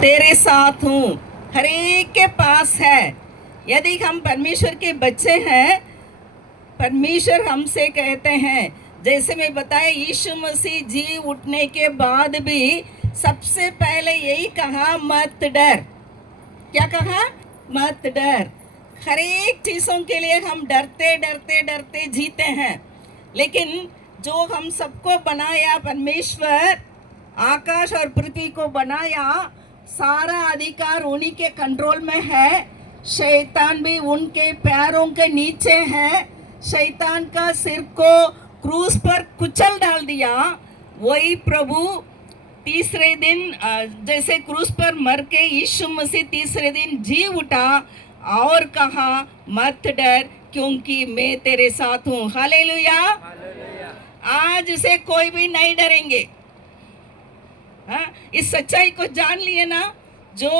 तेरे साथ हूँ, हर एक के पास है। यदि हम परमेश्वर के बच्चे हैं, परमेश्वर हमसे कहते हैं, जैसे मैं बताया, यीशु मसीह जी उठने के बाद भी सबसे पहले यही कहा, मत डर। क्या कहा? मत डर। हर एक चीज़ों के लिए हम डरते डरते डरते जीते हैं, लेकिन जो हम सबको बनाया परमेश्वर, आकाश और पृथ्वी को बनाया, सारा अधिकार उन्हीं के कंट्रोल में है। शैतान भी उनके पैरों के नीचे है। शैतान का सिर को क्रूस पर कुचल डाल दिया। वही प्रभु तीसरे दिन जैसे क्रूस पर मर के यीशु मसीह तीसरे दिन जी उठा और कहा, मत डर क्योंकि मैं तेरे साथ हूँ। हालेलुया। आज से कोई भी नहीं डरेंगे। हाँ, इस सच्चाई को जान लिए ना, जो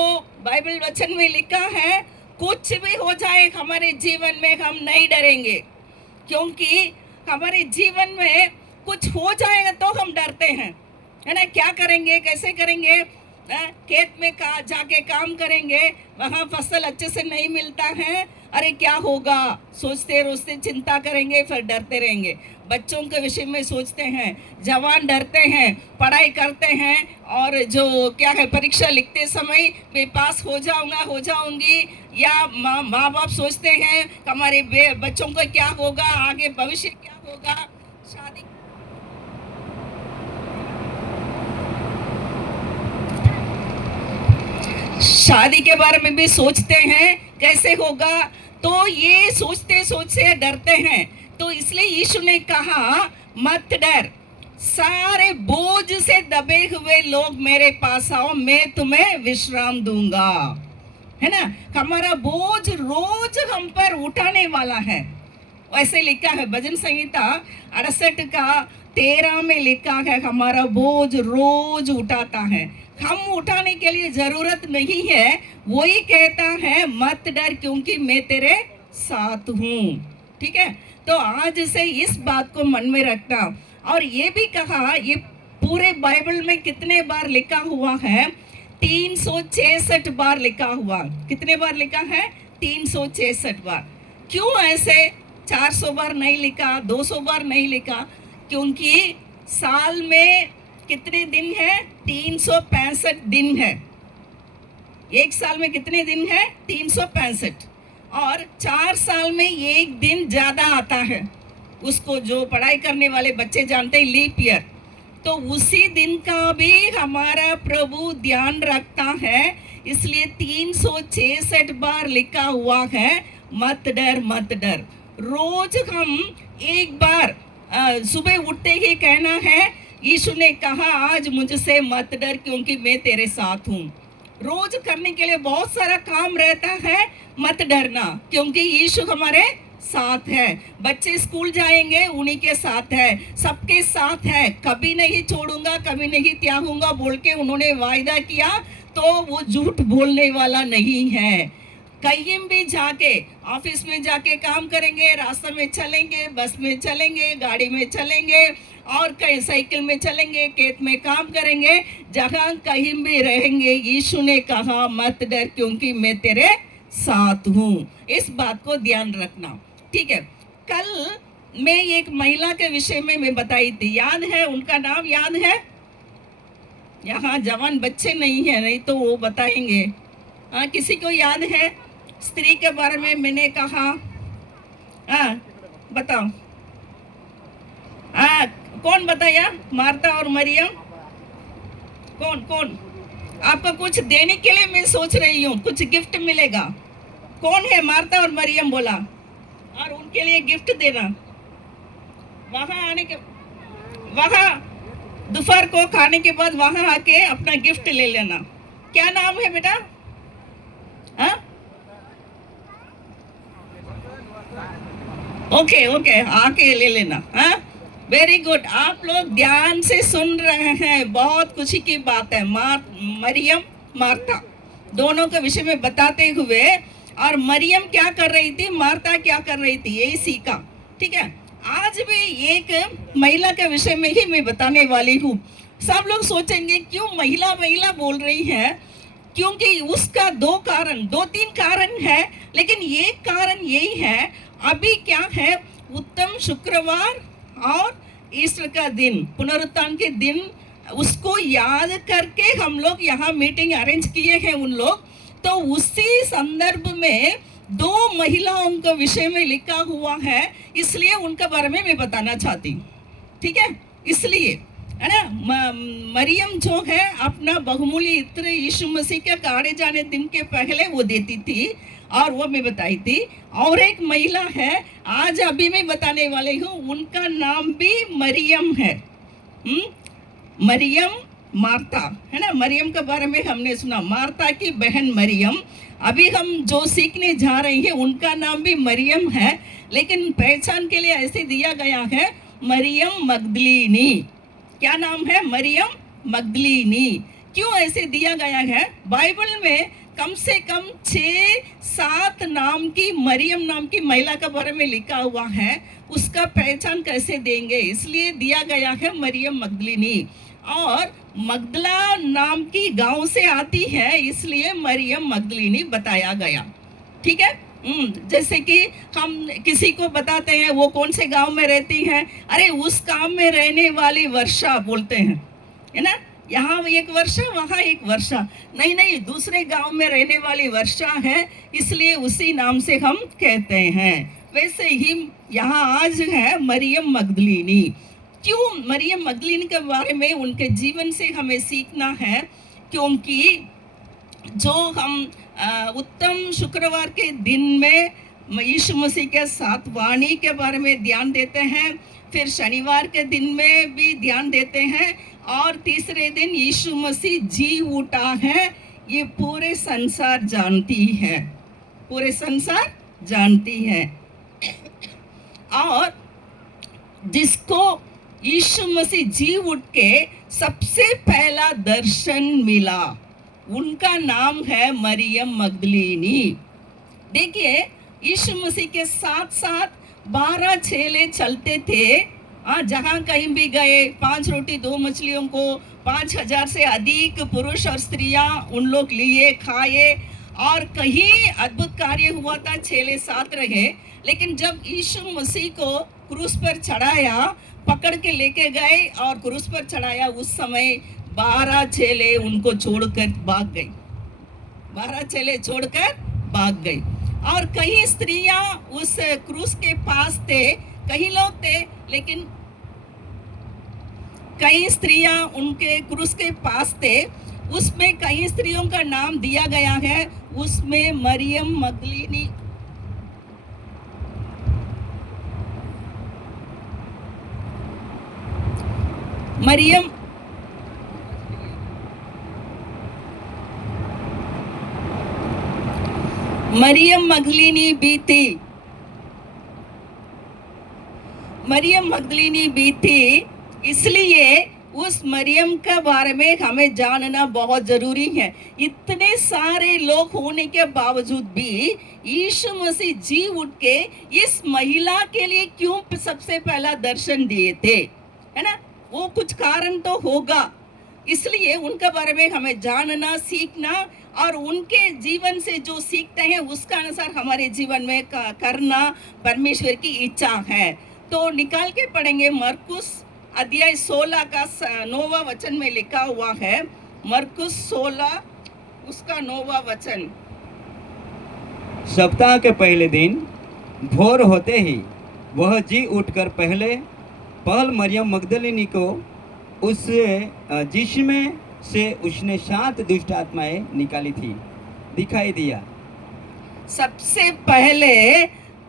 बाइबल वचन में लिखा है, कुछ भी हो जाए हमारे जीवन में हम नहीं डरेंगे, क्योंकि हमारे जीवन में कुछ हो जाएगा तो हम डरते हैं, है ना। क्या करेंगे, कैसे करेंगे? खेत में जाके काम करेंगे, वहाँ फसल अच्छे से नहीं मिलता है, अरे क्या होगा सोचते रोचते चिंता करेंगे, फिर डरते रहेंगे। बच्चों के विषय में सोचते हैं, जवान डरते हैं, पढ़ाई करते हैं, और जो क्या है, परीक्षा लिखते समय मैं पास हो जाऊंगा, हो जाऊंगी, या माँ बाप सोचते हैं हमारे बच्चों को क्या होगा, आगे भविष्य क्या होगा। शादी के बारे में भी सोचते हैं कैसे होगा, तो ये सोचते सोचते डरते हैं। तो इसलिए यीशु ने कहा, मत डर, सारे बोझ से दबे हुए लोग मेरे पास आओ, मैं तुम्हें विश्राम दूंगा। है ना, हमारा बोझ रोज हम पर उठाने वाला है। वैसे लिखा है भजन संहिता 68 का 13 में लिखा है, हमारा बोझ रोज उठाता है। हम उठाने के लिए जरूरत नहीं है। वही कहता है, मत डर क्योंकि मैं तेरे साथ हूँ। ठीक है, तो आज से इस बात को मन में रखना। और ये भी कहा, ये पूरे बाइबल में कितने बार लिखा हुआ है? 366 बार लिखा हुआ। कितने बार लिखा है? 366 बार। क्यों ऐसे 400 बार नहीं लिखा, 200 बार नहीं लिखा? क्योंकि साल में कितने दिन है? 365 दिन है। एक साल में कितने दिन है? 365। और 4 साल में एक दिन ज्यादा आता है, उसको जो पढ़ाई करने वाले बच्चे जानते हैं, लीप ईयर। तो उसी दिन का भी हमारा प्रभु ध्यान रखता है, इसलिए 366 बार लिखा हुआ है, मत डर मत डर। रोज हम एक बार सुबह उठते ही कहना है, यीशु ने कहा, आज मुझसे मत डर क्योंकि मैं तेरे साथ हूँ। रोज करने के लिए बहुत सारा काम रहता है, मत डरना क्योंकि यीशु हमारे साथ है। बच्चे स्कूल जाएंगे, उन्हीं के साथ है, सबके साथ है। कभी नहीं छोड़ूंगा, कभी नहीं त्यागूंगा बोल के उन्होंने वायदा किया, तो वो झूठ बोलने वाला नहीं है। कहीं भी जाके, ऑफिस में जाके काम करेंगे, रास्ते में चलेंगे, बस में चलेंगे, गाड़ी में चलेंगे, और कहीं साइकिल में चलेंगे, खेत में काम करेंगे, जहाँ कहीं भी रहेंगे, यीशु ने कहा, मत डर क्योंकि मैं तेरे साथ हूँ। इस बात को ध्यान रखना। ठीक है, कल मैं एक महिला के विषय में मैं बताई थी, याद है? उनका नाम याद है? यहाँ जवान बच्चे नहीं है, नहीं तो वो बताएंगे। हाँ, किसी को याद है? स्त्री के बारे में मैंने कहा। हाँ बताओ। हाँ, कौन बताया? मार्था और मरियम। कौन कौन? आपको कुछ देने के लिए मैं सोच रही हूँ, कुछ गिफ्ट मिलेगा। कौन है? मार्था और मरियम बोला, और उनके लिए गिफ्ट देना। वहां आने के, वहां दोपहर को खाने के बाद वहां आके अपना गिफ्ट ले लेना। क्या नाम है बेटा? हाँ, ओके ओके, आके ले लेना। हाँ, वेरी गुड। आप लोग ध्यान से सुन रहे हैं, बहुत खुशी की बात है। मरियम मार्था दोनों के विषय में बताते हुए, और मरियम क्या कर रही थी, मार्था क्या कर रही थी, यही सीखा। ठीक है, आज भी एक महिला के विषय में ही मैं बताने वाली हूँ। सब लोग सोचेंगे क्यों महिला महिला बोल रही है, क्योंकि उसका दो तीन कारण है, लेकिन एक कारण यही है, अभी क्या है, उत्तम शुक्रवार और ईस्टर का दिन, पुनरुत्थान के दिन, उसको याद करके हम लोग यहाँ मीटिंग अरेंज किए हैं उन लोग। तो उसी संदर्भ में दो महिलाओं के विषय में लिखा हुआ है, इसलिए उनके बारे में मैं बताना चाहती हूँ, ठीक है। इसलिए है ना, मरियम जो है अपना बहुमूल्य इत्र यीशु मसीह के गाड़े जाने दिन के पहले वो देती थी, और वो मैं बताई थी। और एक महिला है, आज अभी मैं बताने वाली हूँ, उनका नाम भी मरियम है। मरियम मार्ता, है ना, मरियम के बारे में हमने सुना, मार्ता की बहन मरियम। अभी हम जो सीखने जा रहे हैं उनका नाम भी मरियम है, लेकिन पहचान के लिए ऐसे दिया गया है मरियम मगदलीनी। क्या नाम है? मरियम मगदलीनी। क्यों ऐसे दिया गया है? बाइबल में कम से कम 6-7 नाम की, मरियम नाम की महिला के बारे में लिखा हुआ है, उसका पहचान कैसे देंगे, इसलिए दिया गया है मरियम मगदलीनी। और मगदला नाम की गांव से आती है, इसलिए मरियम मगदलीनी बताया गया, ठीक है। जैसे कि हम किसी को बताते हैं वो कौन से गांव में रहती हैं, अरे उस गांव में रहने वाली वर्षा बोलते हैं, है ना, यहाँ एक वर्षा वहाँ एक वर्षा, नहीं नहीं, दूसरे गांव में रहने वाली वर्षा है, इसलिए उसी नाम से हम कहते हैं। वैसे ही यहाँ आज है मरियम मगदलीनी। क्यों मरियम मगदलीनी के बारे में, उनके जीवन से हमें सीखना है, क्योंकि जो हम उत्तम शुक्रवार के दिन में यीशु मसीह के साथ वाणी के बारे में ध्यान देते हैं, फिर शनिवार के दिन में भी ध्यान देते हैं, और तीसरे दिन यीशु मसीह जी उठा है, ये पूरे संसार जानती है, पूरे संसार जानती है। और जिसको यीशु मसीह जी उठ के सबसे पहला दर्शन मिला, उनका नाम है मरियम मगदलीनी। देखिए, यीशु मसीह के साथ साथ 12 चेले चलते थे, जहाँ कहीं भी गए, 5 रोटी 2 मछलियों को 5000 से अधिक पुरुष और स्त्रियां उन लोग लिए, खाए, और कहीं अद्भुत कार्य हुआ था, चेले साथ रहे। लेकिन जब यीशु मसीह को क्रूस पर चढ़ाया, पकड़ के लेके गए और क्रूस पर चढ़ाया, उस समय 12 चेले उनको छोड़कर भाग गई, 12 चेले छोड़कर भाग गई। और कई स्त्रियां उस क्रूस के पास थे, कई लोग थे, लेकिन कई स्त्रियां उनके क्रूस के पास थे, उसमें कई स्त्रियों का नाम दिया गया है, उसमें मरियम मगदलीनी, मरियम मगदलीनी भी थी, मरियम मगदलीनी भी थी। इसलिए उस मरियम के बारे में हमें जानना बहुत जरूरी है। इतने सारे लोग होने के बावजूद भी यीशु मसीह जी उठ के इस महिला के लिए क्यों सबसे पहला दर्शन दिए थे, है ना, वो कुछ कारण तो होगा। इसलिए उनके बारे में हमें जानना, सीखना, और उनके जीवन से जो सीखते हैं उसका अनुसार हमारे जीवन में करना परमेश्वर की इच्छा है। तो निकाल के पढ़ेंगे, मरकुस अध्याय 16 का 9वां वचन में लिखा हुआ है, मरकुस 16 उसका 9वां वचन। सप्ताह के पहले दिन भोर होते ही वह जी उठकर पहल मरियम मगदलिनी को उस जिसमें से उसने 7 दुष्ट आत्माएं निकाली थी दिखाई दिया। सबसे पहले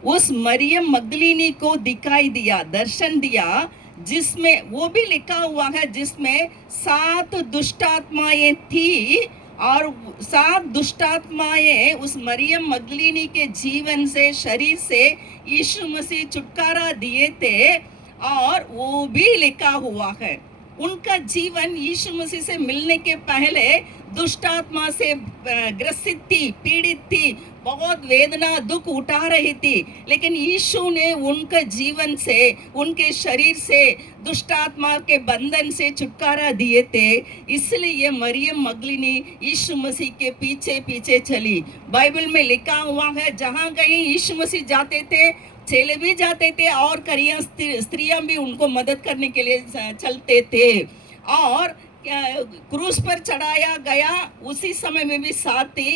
उस मरियम मगदलिनी को दिखाई दिया, दर्शन दिया, जिसमें वो भी लिखा हुआ है, जिसमें 7 दुष्ट आत्माएं थी, और 7 दुष्ट आत्माएं उस मरियम मगदलिनी के जीवन से, शरीर से यीशु मसीह छुटकारा दिए थे। और वो भी लिखा हुआ है, उनका जीवन यीशु मसीह से मिलने के पहले दुष्ट आत्मा से ग्रसित थी, पीड़ित थी, बहुत वेदना दुख उठा रही थी, लेकिन यीशु ने उनके जीवन से, उनके शरीर से दुष्ट आत्मा के बंधन से छुटकारा दिए थे। इसलिए मरियम मगदलीनी यीशु मसीह के पीछे पीछे चली। बाइबल में लिखा हुआ है, जहाँ कहीं यीशु मसीह जाते थे चेले भी जाते थे और करियां स्त्रियां भी उनको मदद करने के लिए चलते थे। और क्रूस पर चढ़ाया गया, उसी समय में भी साथ थी।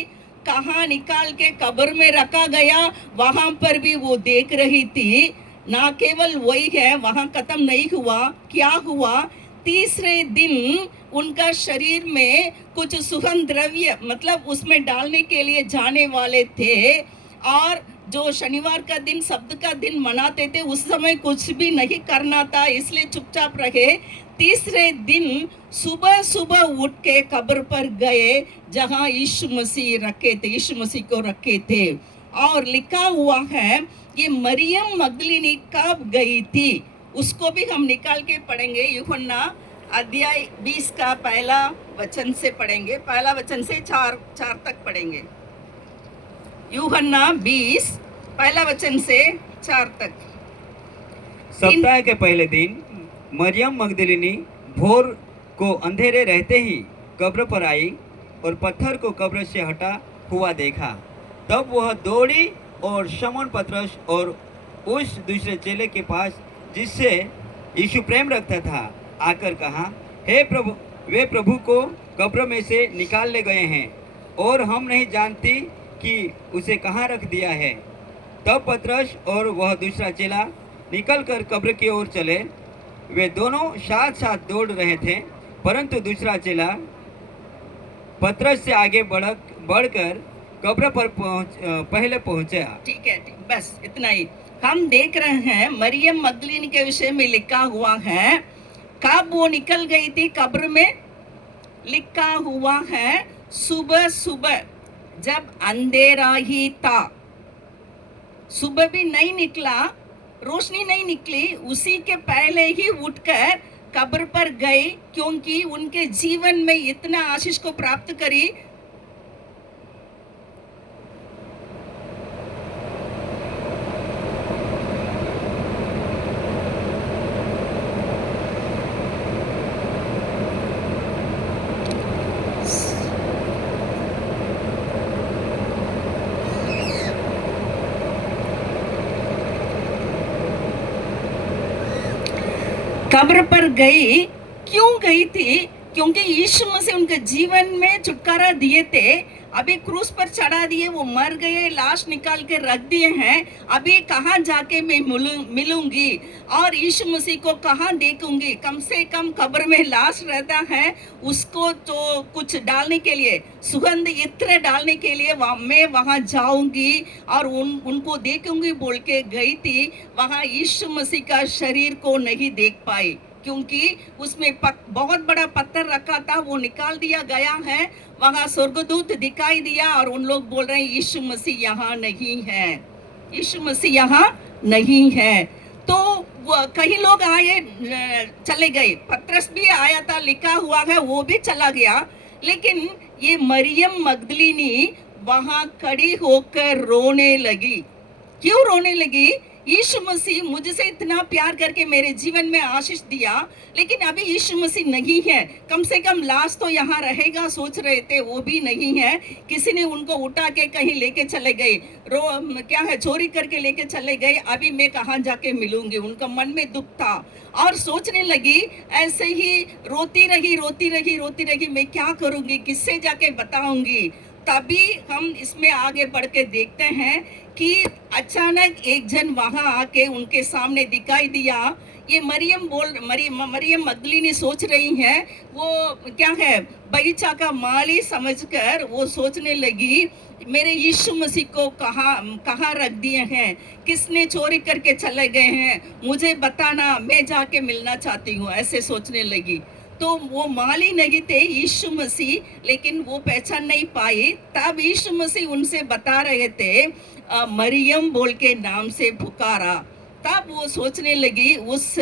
कहाँ निकाल के कब्र में रखा गया, वहां पर भी वो देख रही थी। ना केवल वही है, वहां खत्म नहीं हुआ। क्या हुआ, तीसरे दिन उनका शरीर में कुछ सुगंध द्रव्य, मतलब उसमें डालने के लिए जाने वाले थे। और जो शनिवार का दिन, शब्द का दिन मनाते थे, उस समय कुछ भी नहीं करना था, इसलिए चुपचाप रहे। तीसरे दिन सुबह सुबह उठ के कब्र पर गए जहां यीशु मसीह रखे थे, यीशु मसीह को रखे थे। और लिखा हुआ है ये मरियम मगदलीनी कब गई थी, उसको भी हम निकाल के पढ़ेंगे। यूहन्ना अध्याय 20 का पहला वचन से पढ़ेंगे, पहला वचन से चार तक पढ़ेंगे। यूहन्ना 20 पहला वचन से 4 तक। सप्ताह के पहले दिन मरियम मगदलिनी भोर को अंधेरे रहते ही कब्र पर आई और पत्थर को कब्र से हटा हुआ देखा। तब वह दौड़ी और शमौन पतरस और उस दूसरे चेले के पास जिससे यीशु प्रेम रखता था आकर कहा, हे प्रभु, वे प्रभु को कब्र में से निकाल ले गए हैं और हम नहीं जानती कि उसे कहाँ रख दिया है। तब पतरस और वह दूसरा चेला निकलकर कब्र की ओर चले। वे दोनों साथ साथ दौड़ रहे थे, परंतु दूसरा चेला पतरस से आगे बढ़कर कब्र पर पहले पहुंचा। ठीक है, बस इतना ही। हम देख रहे हैं मरियम मगदलीनी के विषय में लिखा हुआ है, कब वो निकल गई थी कब्र में। लिखा हुआ है सुबह सुबह, जब अंधेरा ही था। सुबह भी नहीं निकला, रोशनी नहीं निकली, उसी के पहले ही उठकर कब्र पर गए, क्योंकि उनके जीवन में इतना आशीष को प्राप्त करी। कब्र पर गई, क्यों गई थी? क्योंकि यीशु मसीह उनके जीवन में छुटकारा दिए थे। अभी क्रूस पर चढ़ा दिए, वो मर गए, लाश निकाल के रख दिए हैं। अभी कहाँ जाके मैं मिलूंगी और यीशु मसीह को कहाँ देखूंगी? कम से कम कब्र में लाश रहता है, उसको तो कुछ डालने के लिए, सुगंध इत्र डालने के लिए मैं वहाँ जाऊंगी और उनको देखूंगी बोल के गई थी। वहाँ यीशु मसीह का शरीर को नहीं देख पाई, क्योंकि उसमें बहुत बड़ा पत्थर रखा था, वो निकाल दिया गया है। वहां स्वर्गदूत दिखाई दिया और उन लोग बोल रहे हैं यीशु मसीह यहाँ नहीं है, यीशु मसीह यहाँ नहीं है। तो कई लोग आए चले गए, पतरस भी आया था, लिखा हुआ है, वो भी चला गया। लेकिन ये मरियम मगदलीनी वहां खड़ी होकर रोने लगी। क्यों रोने लगी? यीशु मसीह मुझसे इतना प्यार करके मेरे जीवन में आशीष दिया, लेकिन अभी यीशु मसीह नहीं है। कम से कम लाश तो यहाँ रहेगा सोच रहे थे, वो भी नहीं है। किसी ने उनको उठा के कहीं लेके चले गए, क्या है, चोरी करके लेके चले गए। अभी मैं कहाँ जाके मिलूंगी? उनका मन में दुख था और सोचने लगी, ऐसे ही रोती रही, मैं क्या करूंगी, किससे जाके बताऊंगी? तभी हम इसमें आगे बढ़ के देखते हैं कि अचानक एक जन वहां आके उनके सामने दिखाई दिया। ये मरियम मगदलीनी सोच रही है, वो क्या है, बगीचा का माली समझकर वो सोचने लगी, मेरे यीशु मसीह को कहाँ रख दिए हैं, किसने चोरी करके चले गए हैं, मुझे बताना, मैं जाके मिलना चाहती हूँ, ऐसे सोचने लगी। तो वो माली नहीं थे, यीशु मसीह, लेकिन वो पहचान नहीं पाई। तब यीशु मसीह उनसे बता रहे थे, मरियम बोल के नाम से पुकारा। तब वो सोचने लगी, उस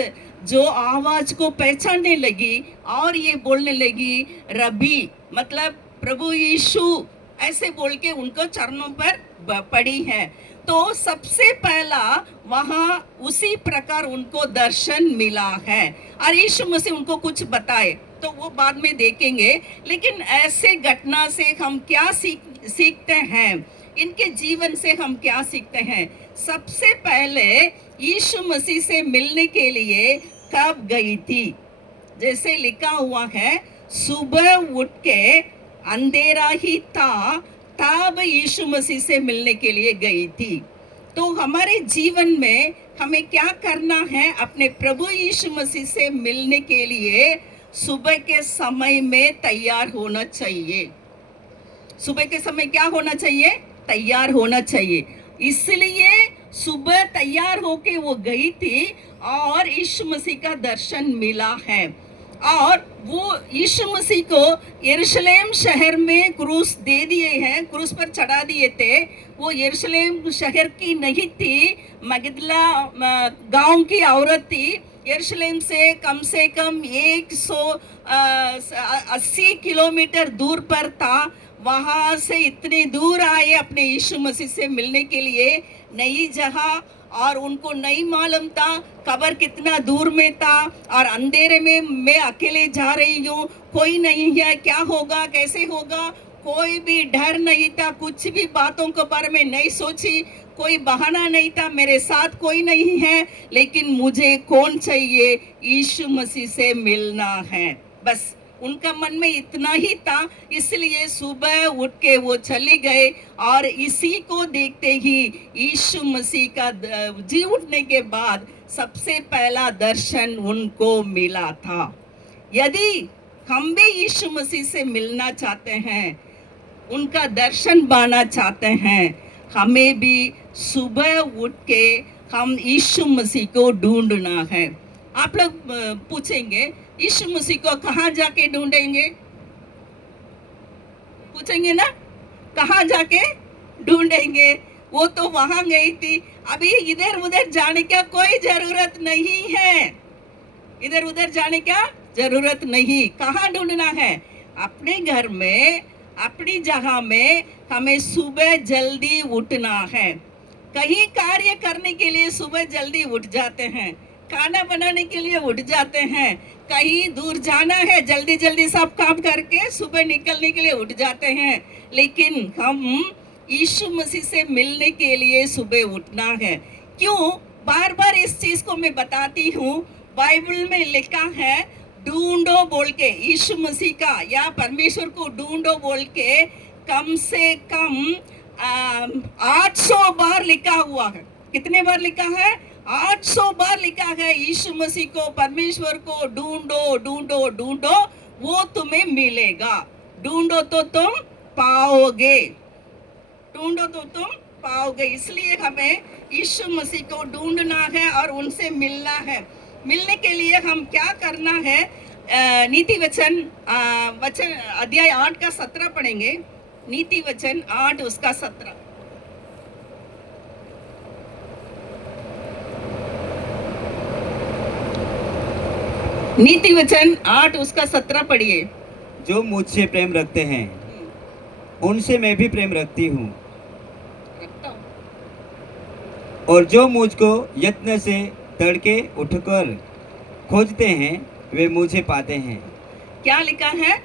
जो आवाज को पहचानने लगी और ये बोलने लगी, रबी, मतलब प्रभु यीशु ऐसे बोल के उनको चरणों पर पड़ी है। तो सबसे पहला वहाँ उसी प्रकार उनको दर्शन मिला है और यीशु मसीह उनको कुछ बताए, तो वो बाद में देखेंगे। लेकिन ऐसे घटना से हम क्या सीखते हैं, इनके जीवन से हम क्या सीखते हैं? सबसे पहले यीशु मसीह से मिलने के लिए कब गई थी? जैसे लिखा हुआ है, सुबह उठ के अंधेरा ही था तब यीशु मसीह से मिलने के लिए गई थी। तो हमारे जीवन में हमें क्या करना है? अपने प्रभु यीशु मसीह से मिलने के लिए सुबह के समय में तैयार होना चाहिए। सुबह के समय क्या होना चाहिए? तैयार होना चाहिए। इसलिए सुबह तैयार होके वो गई थी और यीशु मसीह का दर्शन मिला है। और वो यीशु मसीह को यरूशलेम शहर में क्रूस दे दिए हैं, क्रूस पर चढ़ा दिए थे। वो यरूशलेम शहर की नहीं थी, मगदला गांव की औरत थी। यरूशलेम से कम 180 किलोमीटर दूर पर था। वहाँ से इतनी दूर आए अपने यीशु मसीह से मिलने के लिए, नई जगह, और उनको नहीं मालूम था कब्र कितना दूर में था, और अंधेरे में मैं अकेले जा रही हूँ, कोई नहीं है, क्या होगा, कैसे होगा, कोई भी डर नहीं था, कुछ भी बातों के बारे में नहीं सोची, कोई बहाना नहीं था, मेरे साथ कोई नहीं है, लेकिन मुझे कौन चाहिए? यीशु मसीह से मिलना है। बस उनका मन में इतना ही था, इसलिए सुबह उठ के वो चले गए। और इसी को देखते ही यीशु मसीह का जी उठने के बाद सबसे पहला दर्शन उनको मिला था। यदि हम भी यीशु मसीह से मिलना चाहते हैं, उनका दर्शन पाना चाहते हैं, हमें भी सुबह उठ के हम यीशु मसीह को ढूंढना है। आप लोग पूछेंगे, यीशु मसीह को कहाँ जाके ढूंढेंगे? पूछेंगे ना, कहाँ जाके ढूंढेंगे? वो तो वहां गई थी, अभी इधर उधर जाने का कोई जरूरत नहीं है। इधर उधर जाने का जरूरत नहीं। कहाँ ढूंढना है? अपने घर में, अपनी जगह में हमें सुबह जल्दी उठना है। कहीं कार्य करने के लिए सुबह जल्दी उठ जाते हैं, खाना बनाने के लिए उठ जाते हैं, कहीं दूर जाना है, जल्दी जल्दी सब काम करके सुबह निकलने के लिए उठ जाते हैं। लेकिन हम यीशु मसीह से मिलने के लिए सुबह उठना है। क्यों बार बार इस चीज को मैं बताती हूँ? बाइबल में लिखा है, ढूंढो बोल के, यीशु मसीह का या परमेश्वर को ढूंढो बोल के कम से कम 800 बार लिखा हुआ है। कितने बार लिखा है? 800 बार लिखा है। यीशु मसीह को, परमेश्वर को ढूंढो ढूंढो ढूंढो, वो तुम्हें मिलेगा। ढूंढो तो तुम पाओगे, ढूंढो तो तुम पाओगे। इसलिए हमें यीशु मसीह को ढूंढना है और उनसे मिलना है। मिलने के लिए हम क्या करना है? नीति वचन अध्याय 8 का 17 पढ़ेंगे। नीति वचन 8 उसका 17। नीति वचन 8 उसका 17 पढ़िए। जो मुझसे प्रेम रखते हैं उनसे मैं भी प्रेम रखती हूँ, और जो मुझको यत्न से तड़के उठकर खोजते हैं वे मुझे पाते हैं। क्या लिखा है?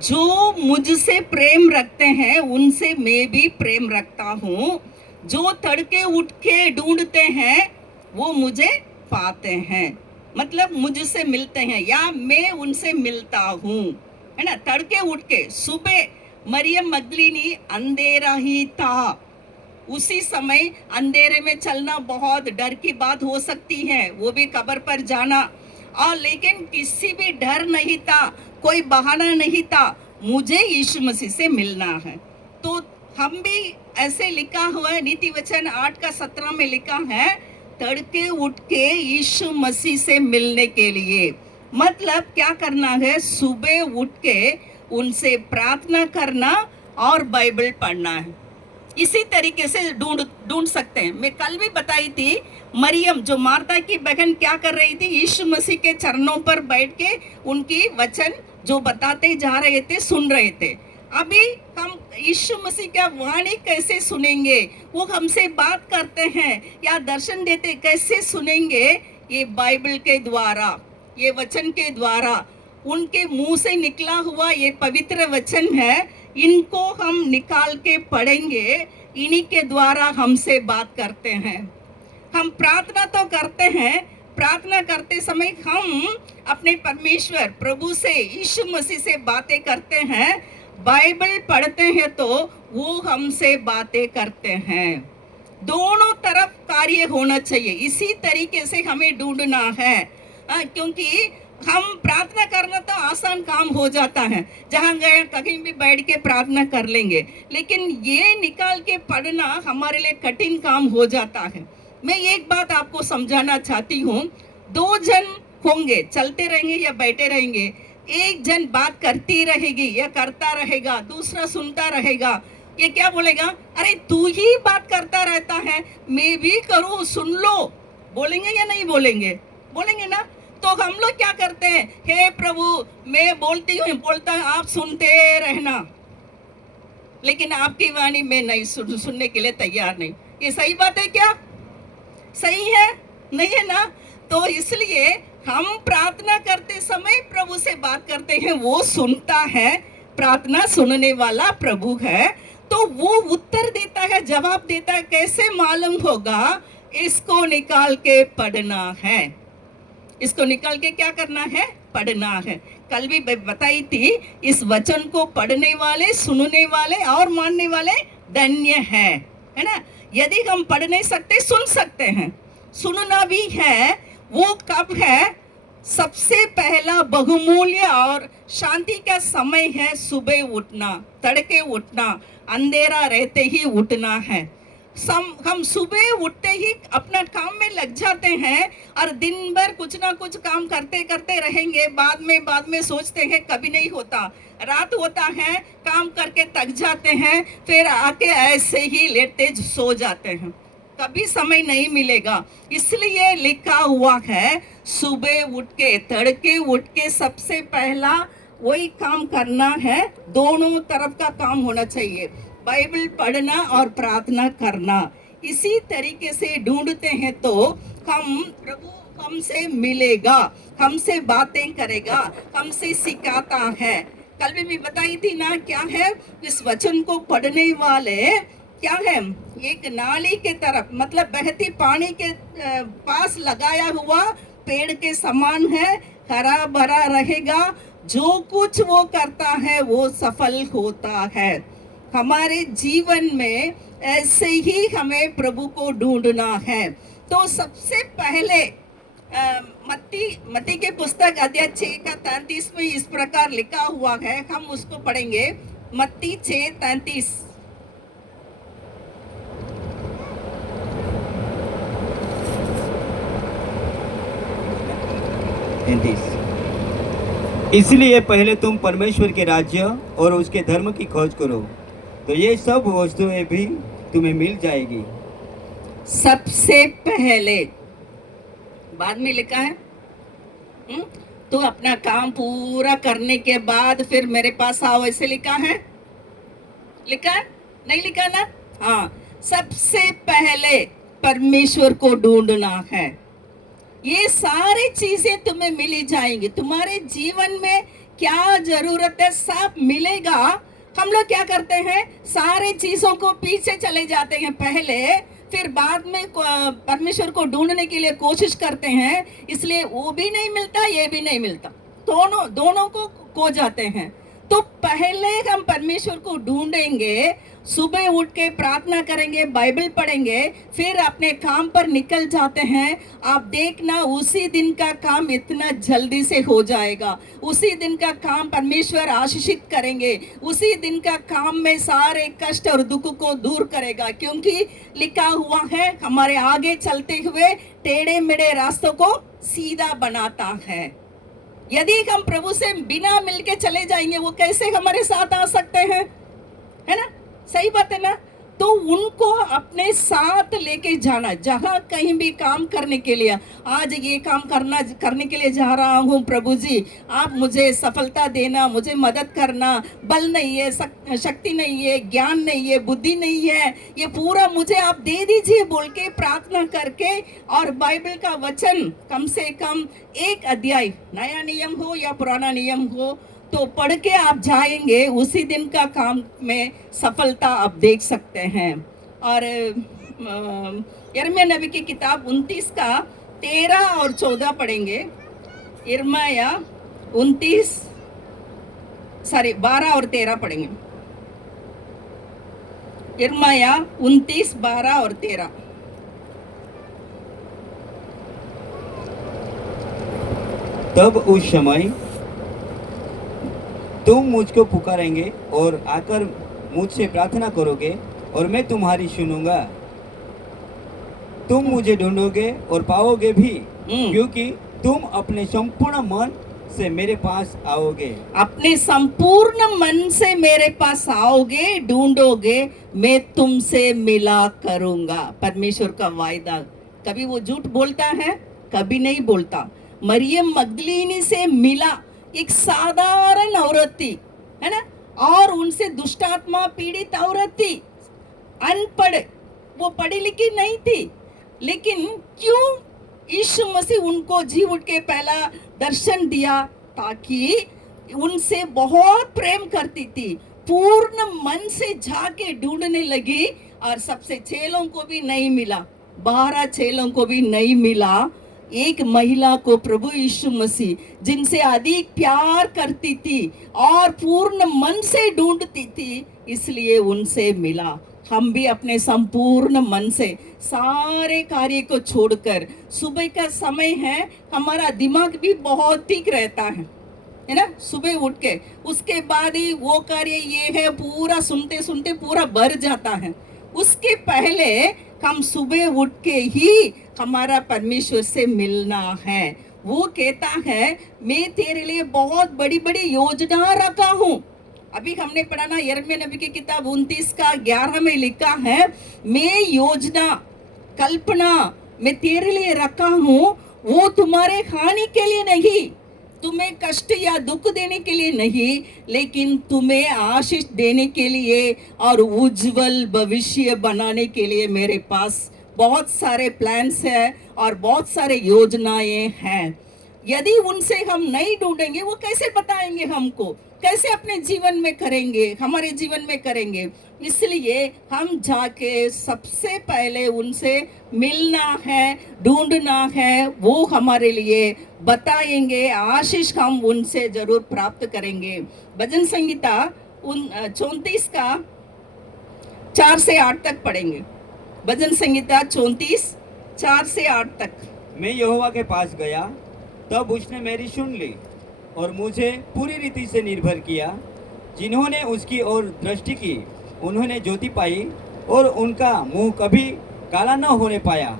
जो मुझसे प्रेम रखते हैं उनसे मैं भी प्रेम रखता हूँ, जो तड़के उठ के ढूंढते हैं वो मुझे पाते हैं। मतलब मुझसे मिलते हैं या मैं उनसे मिलता हूँ, है ना। तड़के उठ के सुबह मरियम मगदलीनी, अंधेरा ही था, उसी समय अंधेरे में चलना बहुत डर की बात हो सकती है, वो भी कब्र पर जाना, और लेकिन किसी भी डर नहीं था, कोई बहाना नहीं था, मुझे यीशु मसीह से मिलना है। तो हम भी ऐसे लिखा हुआ है, नीति वचन 8 का 17 में लिखा है, तड़के उठ के यीशु मसीह से मिलने के लिए। मतलब क्या करना है? सुबह उठ के उनसे प्रार्थना करना और बाइबल पढ़ना है। इसी तरीके से ढूंढ सकते हैं। मैं कल भी बताई थी, मरियम जो मार्था की बहन क्या कर रही थी? यीशु मसीह के चरणों पर बैठ के उनकी वचन जो बताते जा रहे थे सुन रहे थे। अभी हम यीशु मसीह का वाणी कैसे सुनेंगे? वो हमसे बात करते हैं या दर्शन देते कैसे सुनेंगे? ये बाइबल के द्वारा, ये वचन के द्वारा, उनके मुंह से निकला हुआ ये पवित्र वचन है, इनको हम निकाल के पढ़ेंगे, इन्हीं के द्वारा हमसे बात करते हैं। हम प्रार्थना तो करते हैं, प्रार्थना करते समय हम अपने परमेश्वर प्रभु से, यीशु मसीह से बातें करते हैं। बाइबल पढ़ते हैं तो वो हमसे बातें करते हैं। दोनों तरफ कार्य होना चाहिए, इसी तरीके से हमें ढूंढना है। क्योंकि हम प्रार्थना करना तो आसान काम हो जाता है, जहाँ गए कहीं भी बैठ के प्रार्थना कर लेंगे, लेकिन ये निकाल के पढ़ना हमारे लिए कठिन काम हो जाता है। मैं एक बात आपको समझाना चाहती हूँ, दो जन होंगे, चलते रहेंगे या बैठे रहेंगे, एक जन बात करती रहेगी या करता रहेगा, दूसरा सुनता रहेगा। ये क्या बोलेगा? अरे तू ही बात करता रहता है, मैं भी करूँ, सुन लो। बोलेंगे या नहीं बोलेंगे? बोलेंगे ना। तो हम लोग क्या करते हैं? हे प्रभु, मैं बोलती हूँ, बोलता हूँ, आप सुनते रहना, लेकिन आपकी वाणी में नहीं सुनने के लिए तैयार नहीं। ये सही बात है क्या? सही है? नहीं है ना? तो इसलिए हम प्रार्थना करते समय प्रभु से बात करते हैं, वो सुनता है, प्रार्थना सुनने वाला प्रभु है, तो वो उत्तर देता है, जवाब देता है। कैसे मालूम होगा? इसको निकाल के पढ़ना है। इसको निकाल के क्या करना है? पढ़ना है। कल भी बताई थी, इस वचन को पढ़ने वाले, सुनने वाले और मानने वाले धन्य है ना? यदि हम पढ़ नहीं सकते, सुन सकते हैं। सुनना भी है, वो कब है? सबसे पहला बहुमूल्य और शांति का समय है सुबह उठना, तड़के उठना, अंधेरा रहते ही उठना है। हम सुबह उठते ही अपना काम में लग जाते हैं और दिन भर कुछ ना कुछ काम करते करते रहेंगे। बाद में सोचते हैं, कभी नहीं होता। रात होता है, काम करके थक जाते हैं, फिर आके ऐसे ही लेटते सो जाते हैं, कभी समय नहीं मिलेगा। इसलिए लिखा हुआ है, सुबह उठ के, तड़के उठ के सबसे पहला वही काम करना है। दोनों तरफ का काम होना चाहिए, बाइबल पढ़ना और प्रार्थना करना। इसी तरीके से ढूंढते हैं तो हम प्रभु हमसे मिलेगा, हमसे बातें करेगा, हमसे सिखाता है। कल भी बताई थी ना, क्या है? इस वचन को पढ़ने वाले क्या है? एक नाली के तरफ, मतलब बहती पानी के पास लगाया हुआ पेड़ के समान है, हरा भरा रहेगा। जो कुछ वो करता है वो सफल होता है। हमारे जीवन में ऐसे ही हमें प्रभु को ढूंढना है। तो सबसे पहले मत्ती के पुस्तक अध्याय 6 का 33 में इस प्रकार लिखा हुआ है, हम उसको पढ़ेंगे। मत्ती 6:33। इसलिए पहले तुम परमेश्वर के राज्य और उसके धर्म की खोज करो, तो ये सब वस्तुएं भी तुम्हें मिल जाएगी। सबसे पहले, बाद में लिखा है, तो अपना काम पूरा करने के बाद फिर मेरे पास आओ, ऐसे लिखा है? लिखा है? नहीं लिखा ना? हाँ, सबसे पहले परमेश्वर को ढूंढना है। ये सारी चीजें तुम्हें मिली जाएंगी। तुम्हारे जीवन में क्या जरूरत है, सब मिलेगा। हम लोग क्या करते हैं? सारे चीजों को पीछे चले जाते हैं पहले, फिर बाद में परमेश्वर को ढूंढने के लिए कोशिश करते हैं, इसलिए वो भी नहीं मिलता, ये भी नहीं मिलता, दोनों को खो जाते हैं। तो पहले हम परमेश्वर को ढूंढेंगे, सुबह उठ के प्रार्थना करेंगे, बाइबल पढ़ेंगे, फिर अपने काम पर निकल जाते हैं। आप देखना, उसी दिन का काम इतना जल्दी से हो जाएगा। उसी दिन का काम परमेश्वर आशीषित करेंगे। उसी दिन का काम में सारे कष्ट और दुख को दूर करेगा, क्योंकि लिखा हुआ है, हमारे आगे चलते हुए टेढ़े मेढ़े रास्तों को सीधा बनाता है। यदि हम प्रभु से बिना मिलके चले जाएंगे, वो कैसे हमारे साथ आ सकते हैं? है ना? सही बात है ना? तो उनको अपने साथ लेके जाना, जहाँ कहीं भी काम करने के लिए, आज ये काम करने के लिए जा रहा हूँ प्रभु जी, आप मुझे सफलता देना, मुझे मदद करना, बल नहीं है, शक्ति नहीं है, ज्ञान नहीं है, बुद्धि नहीं है, ये पूरा मुझे आप दे दीजिए बोल के प्रार्थना करके, और बाइबल का वचन कम से कम एक अध्याय, नया नियम हो या पुराना नियम हो, तो पढ़ के आप जाएंगे, उसी दिन का काम में सफलता आप देख सकते हैं। और यिर्मयाह नबी की किताब 29 का 13 और 14 पढ़ेंगे। यिर्मयाह 12 और 13 पढ़ेंगे। यिर्मयाह 29, 12 और 13। तब उस समय तुम मुझको पुकारेंगे और आकर मुझसे प्रार्थना करोगे और मैं तुम्हारी सुनूंगा। तुम मुझे ढूंढोगे और पाओगे भी, क्योंकि तुम अपने संपूर्ण मन से मेरे पास आओगे। अपने संपूर्ण मन से मेरे पास आओगे, ढूंढोगे, मैं तुमसे मिला करूंगा। परमेश्वर का वायदा, कभी वो झूठ बोलता है? कभी नहीं बोलता। मरियम मगदलीनी से मिला, एक साधारण औरत थी, है ना, और उनसे दुष्ट आत्मा पीड़ित औरत थी, अनपढ़, वो पढ़ी लिखी नहीं थी, लेकिन क्यों यीशु मसीह उनको जी उठ के पहला दर्शन दिया? ताकि उनसे बहुत प्रेम करती थी, पूर्ण मन से जाके ढूंढने लगी, और सबसे चेलों को भी नहीं मिला, 12 चेलों को भी नहीं मिला। एक महिला को प्रभु यीशु मसीह जिनसे अधिक प्यार करती थी और पूर्ण मन से ढूंढती थी, इसलिए उनसे मिला। हम भी अपने संपूर्ण मन से सारे कार्य को छोड़कर, सुबह का समय है, हमारा दिमाग भी बहुत ठीक रहता है ना, सुबह उठ के उसके बाद ही वो कार्य ये है, पूरा सुनते सुनते पूरा भर जाता है। उसके पहले हम सुबह उठ के ही हमारा परमेश्वर से मिलना है। वो कहता है, मैं तेरे लिए बहुत बड़ी बड़ी योजना रखा हूँ। अभी हमने पढ़ा ना, यिर्मयाह नबी की किताब 29 का 11 में लिखा है, मैं योजना, कल्पना मैं तेरे लिए रखा हूँ, वो तुम्हारे हानि के लिए नहीं, तुम्हें कष्ट या दुख देने के लिए नहीं, लेकिन तुम्हें आशीष देने के लिए और उज्जवल भविष्य बनाने के लिए मेरे पास बहुत सारे प्लान्स हैं और बहुत सारे योजनाएं हैं। यदि उनसे हम नहीं ढूंढेंगे, वो कैसे बताएंगे हमको, कैसे अपने जीवन में करेंगे, हमारे जीवन में करेंगे। इसलिए हम जाके सबसे पहले उनसे मिलना है, ढूंढना है, वो हमारे लिए बताएंगे, आशीष हम उनसे जरूर प्राप्त करेंगे। भजन संगीता 34 का 4 से 8 तक पढ़ेंगे। भजन संगीता 34, 4 से 8 तक। मैं यहोवा के पास गया, तब उसने मेरी सुन ली और मुझे पूरी रीति से निर्भर किया। जिन्होंने उसकी ओर दृष्टि की, उन्होंने ज्योति पाई और उनका मुंह कभी काला न होने पाया।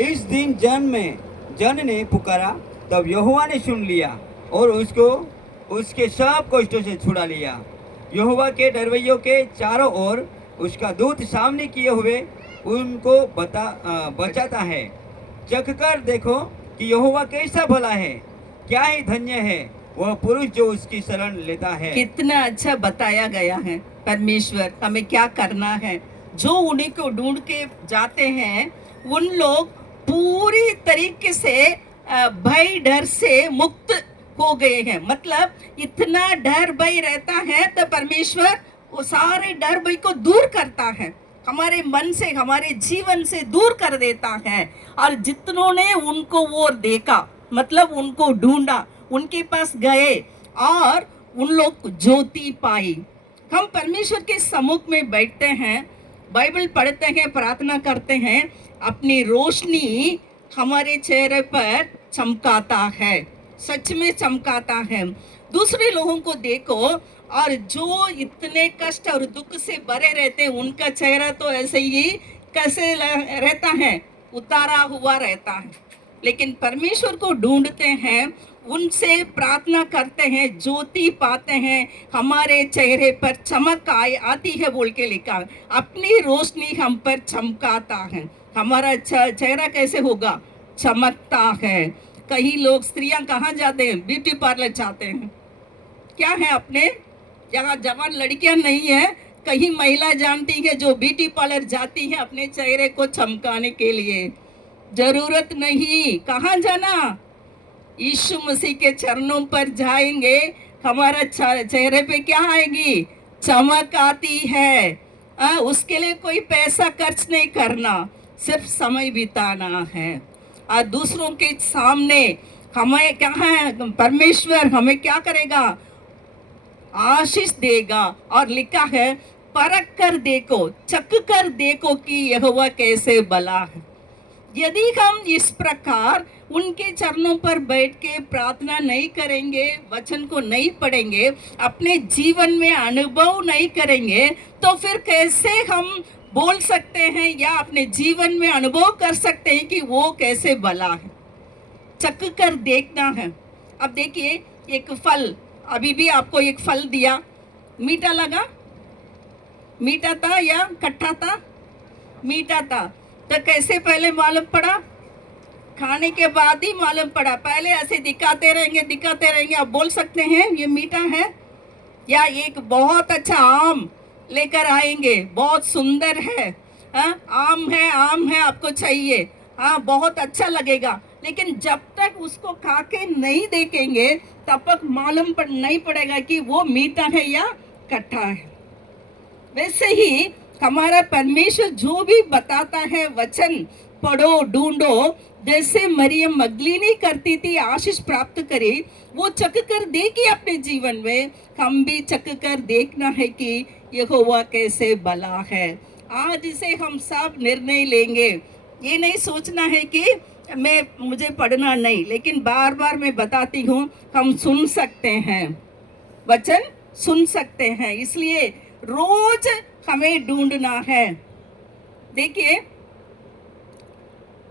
इस दिन जन ने पुकारा, तब यहोवा ने सुन लिया और उसको उसके सब कष्टों से छुड़ा लिया। यहोवा के डरवैयों के चारों ओर उसका दूत सामने किए हुए उनको बचाता है। चख कर देखो कि यहोवा कैसा भला है, क्या ही धन्य है वह पुरुष जो उसकी शरण लेता है। कितना अच्छा बताया गया है परमेश्वर हमें क्या करना है। जो उन्हीं को ढूंढ के जाते हैं, उन लोग पूरी तरीके से भय डर से मुक्त हो गए हैं। मतलब इतना डर भय रहता है तो परमेश्वर वो सारे डर भय को दूर करता है, हमारे मन से, हमारे जीवन से दूर कर देता है। और जितनों ने उनको वो देखा, मतलब उनको ढूंढा, उनके पास गए और उन लोग ज्योति पाई। हम परमेश्वर के सम्मुख में बैठते हैं, बाइबल पढ़ते हैं, प्रार्थना करते हैं, अपनी रोशनी हमारे चेहरे पर चमकाता है, सच में चमकाता है। दूसरे लोगों को देखो, और जो इतने कष्ट और दुख से भरे रहते हैं, उनका चेहरा तो ऐसे ही कैसे रहता है, उतारा हुआ रहता है। लेकिन परमेश्वर को ढूंढते हैं, उनसे प्रार्थना करते हैं, ज्योति पाते हैं, हमारे चेहरे पर चमक आती है बोल के लिखा है। अपनी रोशनी हम पर चमकाता है। हमारा चेहरा कैसे होगा? चमकता है। कई लोग स्त्रियां कहाँ जाते हैं? ब्यूटी पार्लर जाते हैं। क्या है अपने जहाँ जवान लड़कियां नहीं है, कहीं महिला जानती है जो ब्यूटी पार्लर जाती है अपने चेहरे को चमकाने के लिए। जरूरत नहीं, कहाँ जाना? यीशु मसीह के चरणों पर जाएंगे, हमारा चेहरे पे क्या आएगी? चमक आती है। उसके लिए कोई पैसा खर्च नहीं करना, सिर्फ समय बिताना है। दूसरों के सामने हमें क्या है? परमेश्वर हमें क्या करेगा? आशीष देगा। और लिखा है, परख कर देखो, चख कर देखो कि यहोवा कैसे भला है। यदि हम इस प्रकार उनके चरणों पर बैठ के प्रार्थना नहीं करेंगे, वचन को नहीं पढ़ेंगे, अपने जीवन में अनुभव नहीं करेंगे, तो फिर कैसे हम बोल सकते हैं या अपने जीवन में अनुभव कर सकते हैं कि वो कैसे भला है? चख कर देखना है। अब देखिए, एक फल, अभी भी आपको एक फल दिया, मीठा लगा? मीठा था या खट्टा था? मीठा था। तो कैसे पहले मालूम पड़ा? खाने के बाद ही मालूम पड़ा। पहले ऐसे दिखाते रहेंगे, आप बोल सकते हैं ये मीठा है? या एक बहुत अच्छा आम लेकर आएंगे, बहुत सुंदर है, आम है आपको चाहिए, बहुत अच्छा लगेगा, लेकिन जब तक उसको खा के नहीं देखेंगे तब तक मालूम नहीं पड़ेगा कि वो मीठा है या खट्टा है। वैसे ही हमारा परमेश्वर जो भी बताता है, वचन पढ़ो, ढूंढो, जैसे मरियम मगदलीनी करती थी, आशीष प्राप्त करी, वो चख कर देखी अपने जीवन में। हम भी चख कर देखना है कि यहोवा कैसे भला है। आज इसे हम सब निर्णय लेंगे। ये नहीं सोचना है कि मुझे पढ़ना नहीं, लेकिन बार बार मैं बताती हूँ, हम सुन सकते हैं, वचन सुन सकते हैं, इसलिए रोज हमें ढूंढना है। देखिए,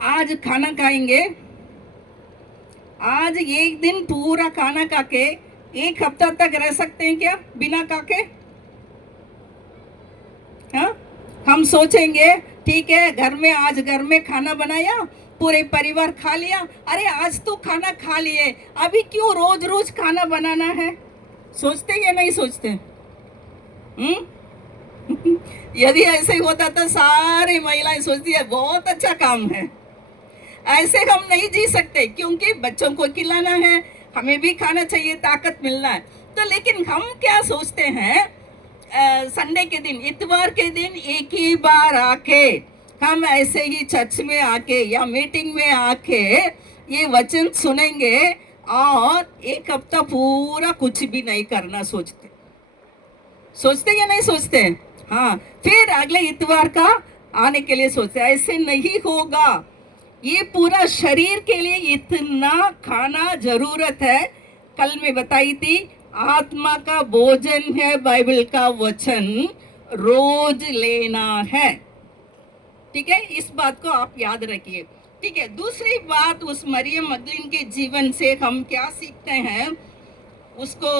आज खाना खाएंगे, आज एक दिन पूरा खाना खा के एक हफ्ता तक रह सकते हैं क्या बिना खा के? हाँ, हम सोचेंगे ठीक है, आज घर में खाना बनाया, पूरे परिवार खा लिया, अरे आज तो खाना खा लिए, अभी क्यों रोज रोज खाना बनाना है? सोचते या नहीं सोचते? यदि ऐसे होता तो सारी महिलाएं सोचती है बहुत अच्छा काम है। ऐसे हम नहीं जी सकते, क्योंकि बच्चों को खिलाना है, हमें भी खाना चाहिए, ताकत मिलना है। तो लेकिन हम क्या सोचते हैं, संडे के दिन, इतवार के दिन एक ही बार आके हम ऐसे ही चर्च में आके या मीटिंग में आके ये वचन सुनेंगे और एक हफ्ता पूरा कुछ भी नहीं करना सोचते या नहीं सोचते? हाँ, फिर अगले इतवार का आने के लिए सोचते। ऐसे नहीं होगा। ये पूरा शरीर के लिए इतना खाना जरूरत है। कल मैं बताई थी, आत्मा का भोजन है बाइबल का वचन, रोज लेना है। ठीक है, इस बात को आप याद रखिए। ठीक है, दूसरी बात, उस मरियम मगदलीन के जीवन से हम क्या सीखते हैं, उसको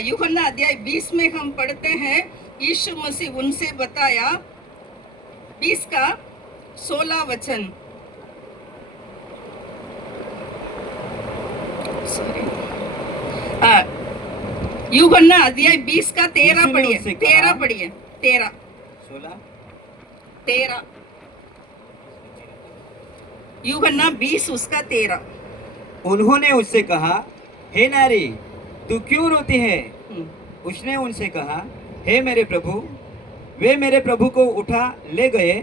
यूहन्ना अध्याय 20 में हम पढ़ते हैं। यीशु मसीह उनसे बताया, 20 का 16 वचन, यूहन्ना अध्याय 20 का 13 पढ़िए, 13 पढ़िए, 13 यूहन्ना 20 उसका 13। उन्होंने उससे कहा, हे नारी, तू क्यों रोती है? उसने उनसे कहा, हे मेरे प्रभु, वे मेरे प्रभु को उठा ले गए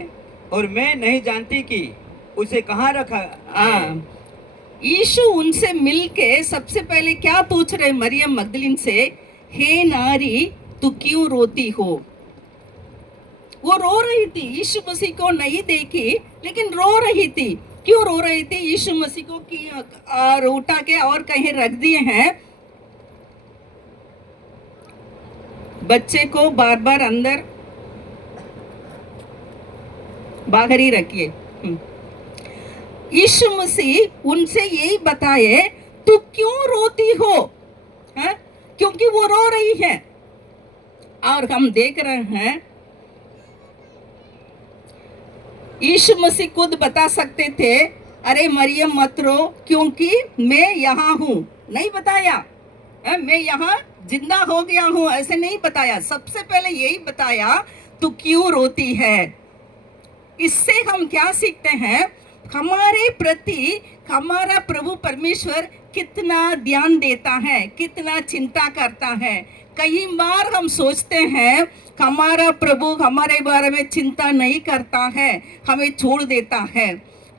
और मैं नहीं जानती कि उसे कहाँ रखा। यीशु उनसे मिलके सबसे पहले क्या पूछ रहे मरियम मगदलीन से, हे नारी, तू क्यों रोती हो? वो रो रही थी, यीशु मसीह को नहीं देखी लेकिन रो रही थी। क्यों रो रही थी? यीशु मसीह को उठा के और कहीं रख दिए हैं, बच्चे को बार बार अंदर बाहर ही रखिए। यीशु मसीह उनसे यही बताए, तू क्यों रोती हो? है? क्योंकि वो रो रही है। और हम देख रहे हैं यीशु मसीह खुद बता सकते थे, अरे मरियम मत रो क्योंकि मैं यहाँ हूँ। नहीं बताया मैं यहाँ जिंदा हो गया हूँ, ऐसे नहीं बताया। सबसे पहले यही बताया, तू क्यों रोती है। इससे हम क्या सीखते हैं? हमारे प्रति हमारा प्रभु परमेश्वर कितना ध्यान देता है, कितना चिंता करता है। कई बार हम सोचते हैं हमारा प्रभु हमारे बारे में चिंता नहीं करता है, हमें छोड़ देता है।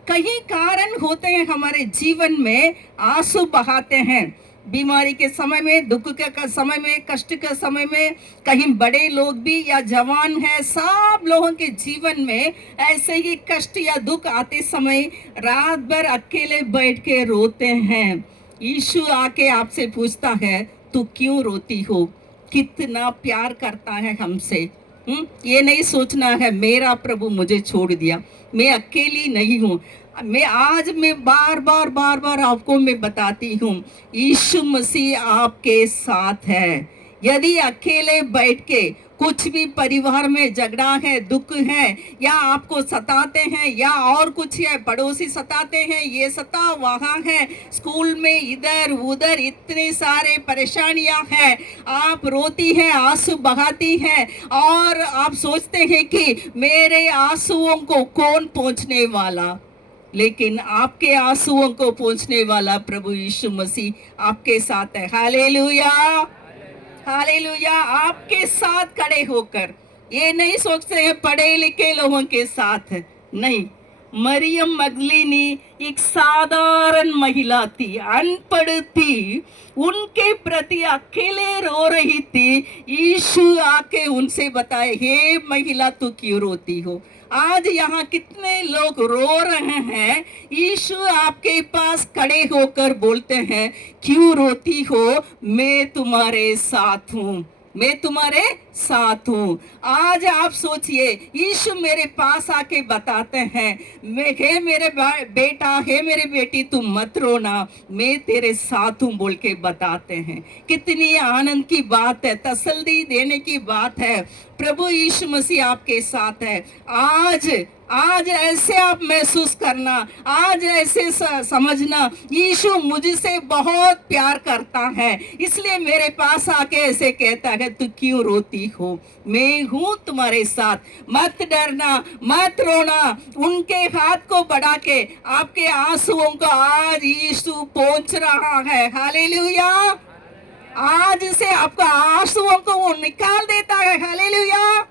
कई कारण होते हैं हमारे जीवन में, आंसू बहाते हैं बीमारी के समय में, दुख के समय में, कष्ट के समय में। कहीं बड़े लोग भी या जवान है, सब लोगों के जीवन में ऐसे ही कष्ट या दुख आते समय रात भर अकेले बैठ के रोते हैं। यीशु आके आपसे पूछता है, तू क्यों रोती हो? कितना प्यार करता है हमसे। ये नहीं सोचना है मेरा प्रभु मुझे छोड़ दिया, मैं अकेली नहीं हूँ। मैं बार बार आपको मैं बताती हूँ, यीशु मसीह आपके साथ है। यदि अकेले बैठ के कुछ भी परिवार में झगड़ा है, दुख है, या आपको सताते हैं, या और कुछ है, पड़ोसी सताते हैं, ये सता वहाँ है, स्कूल में इधर उधर इतने सारे परेशानियां हैं, आप रोती हैं, आंसू बहाती हैं, और आप सोचते हैं कि मेरे आंसुओं को कौन पहुंचने वाला। लेकिन आपके आंसुओं को पहुंचने वाला प्रभु यीशु मसीह आपके साथ है। Hallelujah, hallelujah. आपके साथ खड़े होकर, ये नहीं सोचते हैं पढ़े लिखे लोगों के साथ, नहीं। मरियम मगदलीनी एक साधारण महिला थी, अनपढ़ थी, उनके प्रति अकेले रो रही थी। यीशु आके उनसे बताए, हे महिला तू क्यों रोती हो? आज यहाँ कितने लोग रो रहे हैं, यीशु आपके पास खड़े होकर बोलते हैं, क्यों रोती हो? मैं तुम्हारे साथ हूँ, मैं तुम्हारे साथ हूँ। आज आप सोचिए, यीशु मेरे पास आके बताते हैं, हे मेरे बेटा, हे मेरे बेटी, तुम मत रोना, मैं तेरे साथ हूँ बोल के बताते हैं। कितनी आनंद की बात है, तसल्ली देने की बात है। प्रभु यीशु मसीह आपके साथ है। आज ऐसे आप महसूस करना, आज ऐसे समझना, यीशु मुझसे बहुत प्यार करता है, इसलिए मेरे पास आके ऐसे कहता है, तू क्यों रोती हो? मैं हूं तुम्हारे साथ, मत डरना, मत रोना। उनके हाथ को बढ़ा के आपके आंसुओं को आज यीशु पहुंच रहा है। हालेलुया। आज से आपका आंसुओं को वो निकाल देता है। हालेलुया।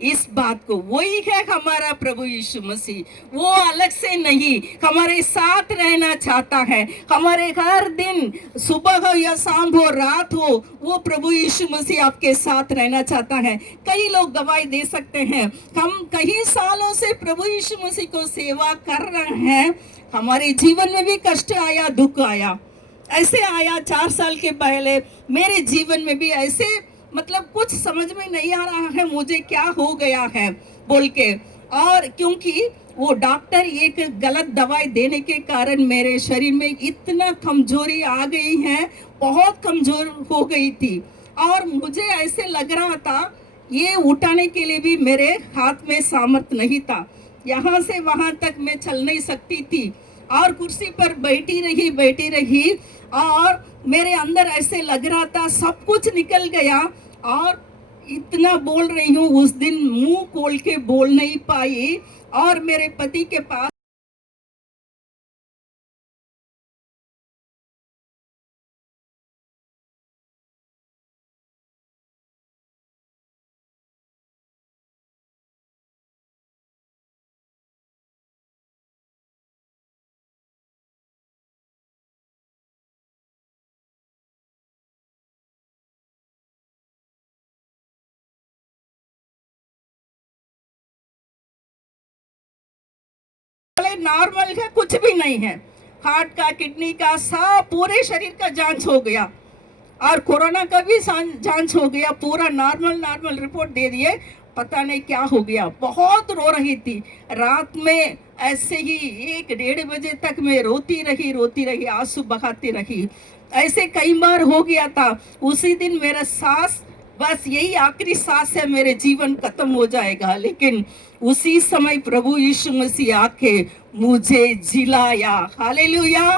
इस बात को, वही है हमारा प्रभु यीशु मसीह, वो अलग से नहीं, हमारे साथ रहना चाहता है। हमारे हर दिन, सुबह हो या शाम हो, रात हो, वो प्रभु यीशु मसीह आपके साथ रहना चाहता है। कई लोग गवाही दे सकते हैं, हम कई सालों से प्रभु यीशु मसीह को सेवा कर रहे हैं, हमारे जीवन में भी कष्ट आया, दुख आया। ऐसे आया 4 साल के पहले मेरे जीवन में भी ऐसे, मतलब कुछ समझ में नहीं आ रहा है मुझे क्या हो गया है बोल के। और क्योंकि वो डॉक्टर एक गलत दवाई देने के कारण मेरे शरीर में इतना कमजोरी आ गई है, बहुत कमजोर हो गई थी। और मुझे ऐसे लग रहा था, ये उठाने के लिए भी मेरे हाथ में सामर्थ नहीं था, यहाँ से वहाँ तक मैं चल नहीं सकती थी, और कुर्सी पर बैठी रही, और मेरे अंदर ऐसे लग रहा था सब कुछ निकल गया। और इतना बोल रही हूँ, उस दिन मुंह खोल के बोल नहीं पाई, और मेरे पति के पास नॉर्मल है, कुछ भी नहीं है, हार्ट का, किडनी का, सब पूरे शरीर का जांच हो गया, और कोरोना का भी जांच हो गया, पूरा नॉर्मल रिपोर्ट दे दिए। पता नहीं क्या हो गया, बहुत रो रही थी। रात में ऐसे ही 1-1:30 बजे तक मैं रोती रही, आंसू बहाती रही। ऐसे कई बार हो गया था। उसी दिन मेरा सांस, बस यही आखिरी सांस है, मेरे जीवन खत्म हो जाएगा। लेकिन उसी समय प्रभु यीशु मसीह आके मुझे जिलाया। हालेलुया।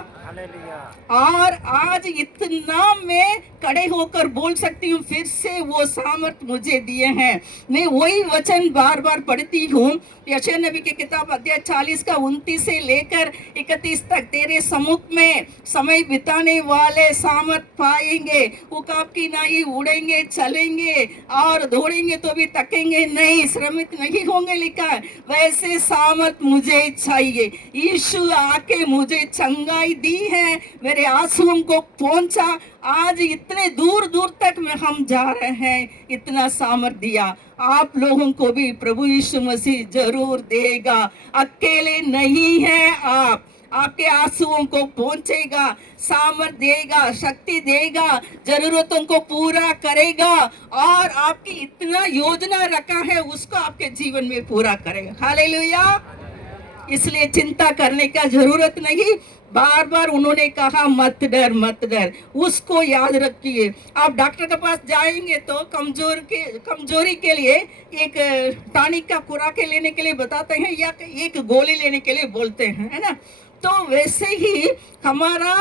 और आज इतना मैं खड़े होकर बोल सकती हूँ, फिर से वो सामर्थ मुझे दिए हैं। मैं वही वचन बार बार पढ़ती हूँ। यशायाह नबी की किताब अध्याय 40 का 29 से लेकर 31 तक, तेरे सम्मुख में समय बिताने वाले सामर्थ पाएंगे, उकाब की नाई उड़ेंगे, चलेंगे और दौड़ेंगे तो भी थकेंगे नहीं, श्रमित नहीं होंगे लिखा है। वैसे सामर्थ मुझे चाहिए। यीशु आके मुझे चंगाई दी है, मेरे आंसुओं को पहुंचा। आज इतने दूर दूर तक में हम जा रहे हैं, इतना सामर्थ दिया। आप लोगों को भी प्रभु यीशु मसीह जरूर देगा। अकेले नहीं है आप, आपके आंसुओं को पहुंचेगा, सामर्थ देगा, शक्ति देगा, जरूरतों को पूरा करेगा और आपकी इतना योजना रखा है उसको आपके जीवन में पूरा करेगा। हालेलुया। इसलिए चिंता करने का जरूरत नहीं। बार बार उन्होंने कहा मत डर, मत डर, उसको याद रखिए। आप डॉक्टर के पास जाएंगे तो कमजोरी के लिए एक टॉनिक का खुराक लेने के लिए बताते हैं या एक गोली लेने के लिए बोलते हैं, है ना। तो वैसे ही हमारा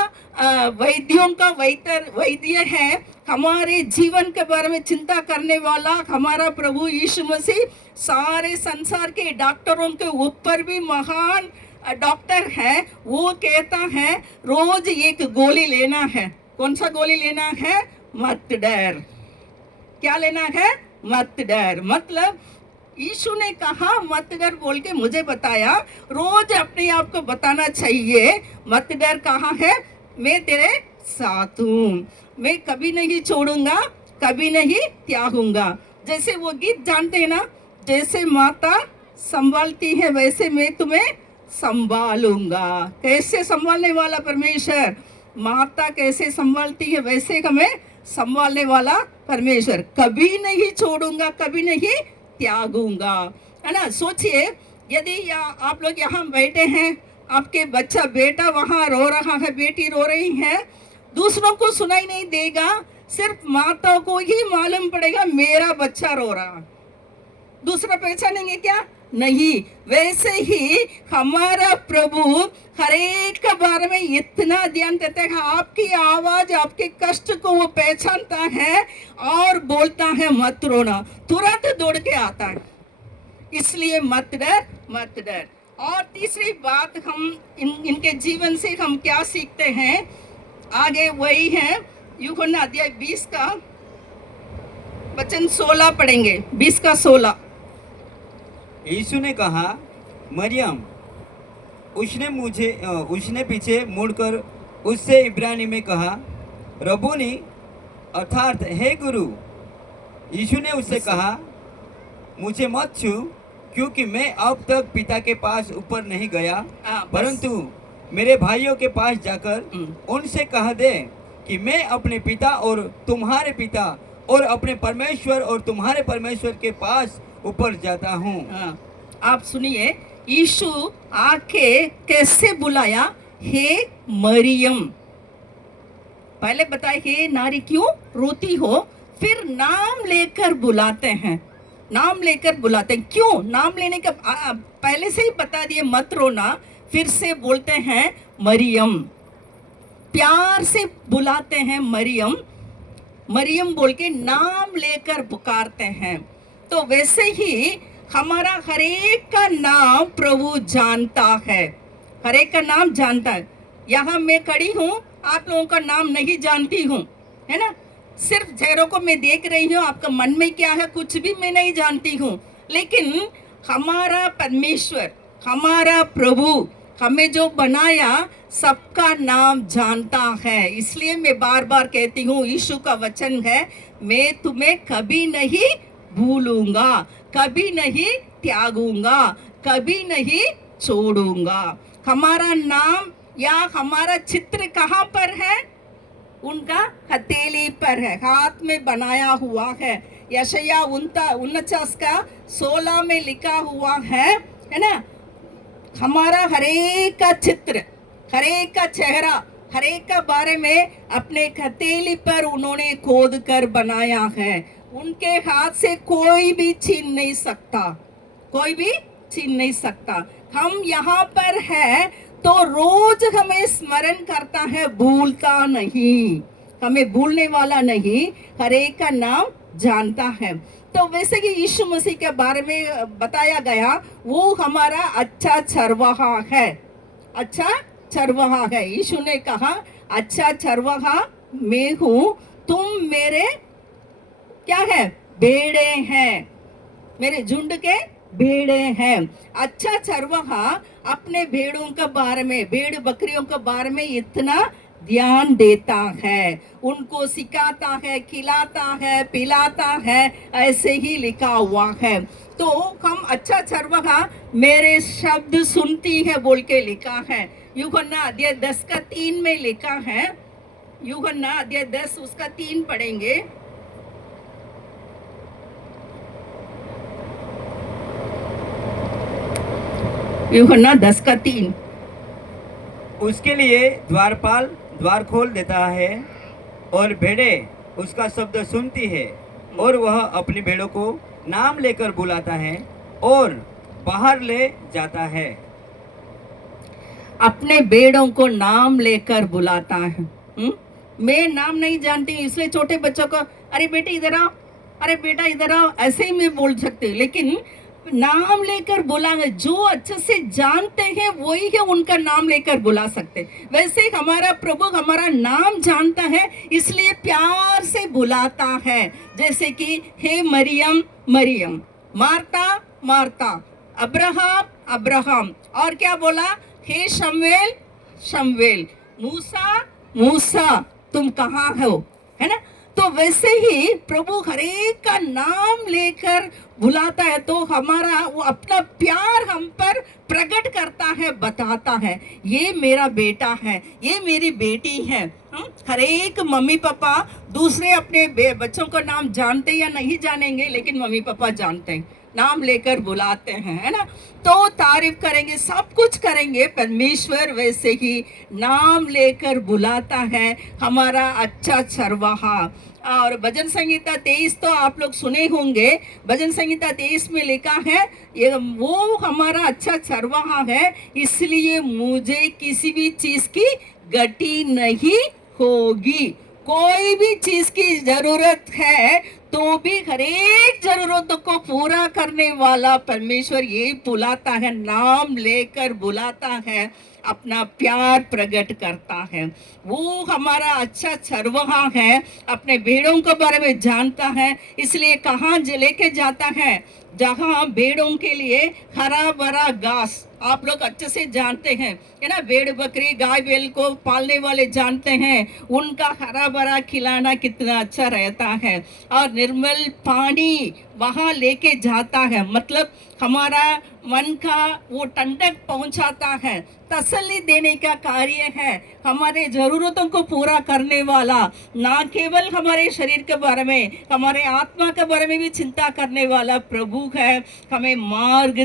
वैद्यों का वैद्य है, हमारे जीवन के बारे में चिंता करने वाला हमारा प्रभु यीशु मसीह सारे संसार के डॉक्टरों के ऊपर भी महान डॉक्टर है। वो कहता है रोज एक गोली लेना है। कौन सा गोली लेना है? मत डर। क्या लेना है? मत डर। मतलब यीशु ने कहा मत डर बोल के मुझे बताया। रोज अपने आप को बताना चाहिए मत डर। कहाँ है? मैं तेरे साथ हूँ, मैं कभी नहीं छोड़ूंगा, कभी नहीं त्यागूंगा। जैसे वो गीत जानते हैं ना, जैसे माता संभालती है वैसे मैं तुम्हें संभालूंगा। कैसे संभालने वाला परमेश्वर? माता कैसे संभालती है वैसे हमें संभालने वाला परमेश्वर। कभी नहीं छोड़ूंगा, कभी नहीं त्यागूंगा, है ना। सोचिए यदि आप लोग यहाँ बैठे हैं, आपके बच्चा बेटा वहां रो रहा है, बेटी रो रही है, दूसरों को सुनाई नहीं देगा, सिर्फ माता को ही मालूम पड़ेगा मेरा बच्चा रो रहा। दूसरा पहचानेंगे क्या? नहीं। वैसे ही हमारा प्रभु हर एक के बारे में इतना ध्यान देता है। आपकी आवाज, आपके कष्ट को वो पहचानता है और बोलता है मत रोना, तुरंत दौड़ के आता है। इसलिए मत डर, मत डर। और तीसरी बात हम इनके जीवन से हम क्या सीखते हैं, आगे वही है। यूहन्ना अध्याय 20 का वचन 16 पढ़ेंगे। 20 का 16। यीशु ने कहा मरियम। उसने पीछे मुड़कर उससे इब्रानी में कहा रबूनी, अर्थात हे गुरु। यीशु ने उससे कहा मुझे मत छू, क्योंकि मैं अब तक पिता के पास ऊपर नहीं गया, परंतु मेरे भाइयों के पास जाकर उनसे कह दे कि मैं अपने पिता और तुम्हारे पिता और अपने परमेश्वर और तुम्हारे परमेश्वर के पास ऊपर जाता हूँ। आप सुनिए, यीशु आके कैसे बुलाया? हे मरियम। पहले बताए हे नारी क्यों रोती हो, फिर नाम लेकर बुलाते हैं। नाम लेकर बुलाते हैं। क्यों? नाम लेने का पहले से ही बता दिए मत रोना, फिर से बोलते हैं मरियम, प्यार से बुलाते हैं मरियम। मरियम बोल के नाम लेकर पुकारते हैं। तो वैसे ही हमारा हरेक का नाम प्रभु जानता है, हरेक का नाम जानता है। यहाँ मैं खड़ी हूँ, आप लोगों का नाम नहीं जानती हूँ, है ना। सिर्फ चेहरों को मैं देख रही हूँ, आपका मन में क्या है कुछ भी मैं नहीं जानती हूँ। लेकिन हमारा परमेश्वर, हमारा प्रभु, हमें जो बनाया सबका नाम जानता है। इसलिए मैं बार बार कहती हूँ, यीशु का वचन है मैं तुम्हें कभी नहीं भूलूंगा, कभी नहीं त्यागूंगा, कभी नहीं छोड़ूंगा। हमारा नाम या हमारा चित्र कहाँ पर है? उनका हथेली पर है, हाथ में बनाया हुआ है। यशाया 49 का 16 में लिखा हुआ है ना, हमारा हरेक का चित्र, हरेक का चेहरा, हरेक का बारे में अपने हथेली पर उन्होंने खोद कर बनाया है। उनके हाथ से कोई भी छीन नहीं सकता, कोई भी छीन नहीं सकता। हम यहाँ पर है तो रोज हमें स्मरण करता है, भूलता नहीं, हमें भूलने वाला नहीं, हरेक का नाम जानता है। तो वैसे कि यीशु मसीह के बारे में बताया गया, वो हमारा अच्छा चरवाहा है, अच्छा चरवाहा है। यीशु ने कहा अच्छा चरवाहा मैं हूँ, तुम मेरे क्या है, भेड़े हैं, मेरे झुंड के भेड़े हैं। अच्छा चरवाहा अपने भेड़ों के बारे में, भेड़ बकरियों के बारे में इतना ध्यान देता है, उनको सिखाता है, खिलाता है, पिलाता है, ऐसे ही लिखा हुआ है। तो हम अच्छा चरवाहा मेरे शब्द सुनती है बोल के लिखा है। यूहन्ना अध्याय 10 का 3 में लिखा है, यूहन्ना अध्याय 10 उसका 3 पढ़ेंगे। यूहन्ना 10 का 3। उसके लिए द्वारपाल द्वार खोल देता है और भेड़ें उसका शब्द सुनती है, और वह अपनी भेड़ों को नाम लेकर बुलाता है और बाहर ले जाता है। अपने भेड़ों को नाम लेकर बुलाता है। मैं नाम नहीं जानती, इसलिए छोटे बच्चों को अरे बेटे इधर आओ, अरे बेटा इधर आओ, ऐसे ही मैं बोल सकती, लेकिन नाम लेकर बुलाएंगे, जो अच्छे से जानते हैं वही है उनका नाम लेकर बुला सकते। वैसे हमारा प्रभु हमारा नाम जानता है, इसलिए प्यार से बुलाता है। जैसे कि हे Mariam Mariam, Martha Martha, Abraham Abraham, और क्या बोला, हे शमूएल शमूएल, मूसा मूसा तुम कहाँ हो, है ना। तो वैसे ही प्रभु हरेक का नाम लेकर बुलाता है, तो हमारा वो अपना प्यार हम पर प्रकट करता है, बताता है ये मेरा बेटा है, ये मेरी बेटी है। हरेक मम्मी पापा दूसरे अपने बच्चों का नाम जानते या नहीं जानेंगे, लेकिन मम्मी पापा जानते हैं, नाम लेकर बुलाते हैं, है ना। तो तारीफ करेंगे, सब कुछ करेंगे। परमेश्वर वैसे ही नाम लेकर बुलाता है, हमारा अच्छा चरवाहा। और भजन संहिता 23 तो आप लोग सुने होंगे। भजन संहिता 23 में लिखा है, ये वो हमारा अच्छा चरवाहा है, इसलिए मुझे किसी भी चीज की घटी नहीं होगी। कोई भी चीज की जरूरत है तो भी हरेक जरूरतों को पूरा करने वाला परमेश्वर ये बुलाता है, नाम लेकर बुलाता है, अपना प्यार प्रकट करता है। वो हमारा अच्छा चरवाहा है, अपने भेड़ों के बारे में जानता है, इसलिए कहाँ लेके जाता है, जहाँ भेड़ों के लिए हरा भरा घास, आप लोग अच्छे से जानते हैं, है ना। भेड़ बकरी गाय बैल को पालने वाले जानते हैं, उनका हरा भरा खिलाना कितना अच्छा रहता है। और निर्मल पानी वहाँ लेके जाता है, मतलब हमारा मन का वो ठंडक पहुंचाता है, तसल्ली देने का कार्य है, हमारे जरूरतों को पूरा करने वाला, ना केवल हमारे शरीर के बारे में, हमारे आत्मा के बारे में भी चिंता करने वाला प्रभु है, हमें मार्ग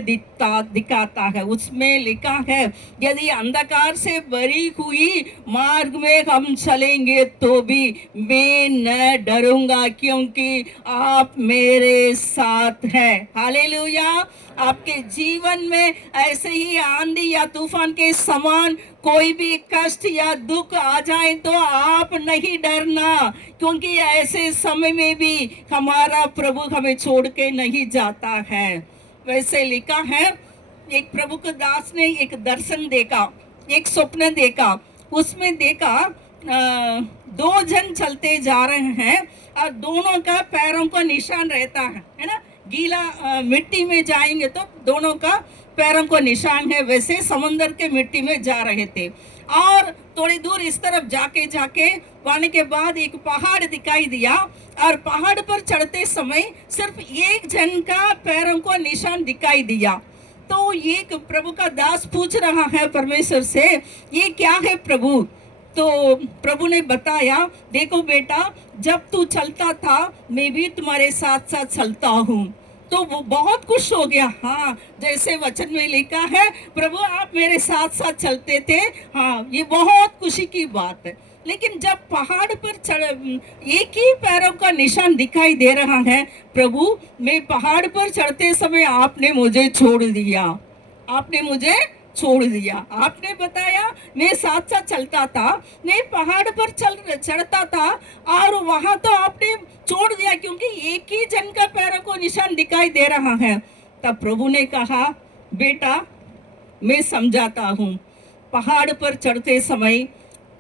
दिखाता है। उसमें लिखा है, यदि अंधकार से भरी हुई मार्ग में हम चलेंगे तो भी मैं न डरूंगा, क्योंकि आप मेरे साथ हैं। हालेलुया। आपके जीवन में ऐसे ही आंधी या तूफान के समान कोई भी कष्ट या दुख आ जाए तो आप नहीं डरना, क्योंकि ऐसे समय में भी हमारा प्रभु हमें छोड़ के नहीं जाता है। वैसे लिखा है, एक प्रभु के दास ने एक दर्शन देखा, एक स्वप्न देखा। उसमें देखा 2 जन चलते जा रहे हैं और दोनों का पैरों का निशान रहता है ना। गीला मिट्टी में जाएंगे तो दोनों का पैरों को निशान है। वैसे समंदर के मिट्टी में जा रहे थे और थोड़ी दूर इस तरफ जाके आने के बाद एक पहाड़ दिखाई दिया और पहाड़ पर चढ़ते समय सिर्फ एक जन का पैरों को निशान दिखाई दिया। तो ये प्रभु का दास पूछ रहा है परमेश्वर से, ये क्या है प्रभु, तो प्रभु ने बताया, देखो बेटा, जब तू चलता था मैं भी तुम्हारे साथ साथ चलता हूँ। तो वो बहुत खुश हो गया। हाँ, जैसे वचन में लिखा है, प्रभु आप मेरे साथ साथ चलते थे। हाँ, ये बहुत खुशी की बात है। लेकिन जब पहाड़ पर चढ़, एक ही पैरों का निशान दिखाई दे रहा है, प्रभु मैं पहाड़ पर चढ़ते समय आपने मुझे छोड़ दिया, आपने मुझे छोड़ दिया। आपने बताया मैं साथ साथ चलता था, मैं पहाड़ पर चढ़ता था, और वहां तो आपने छोड़ दिया क्योंकि एक ही जन का पैरों को निशान दिखाई दे रहा है। तब प्रभु ने कहा, बेटा मैं समझाता हूँ, पहाड़ पर चढ़ते समय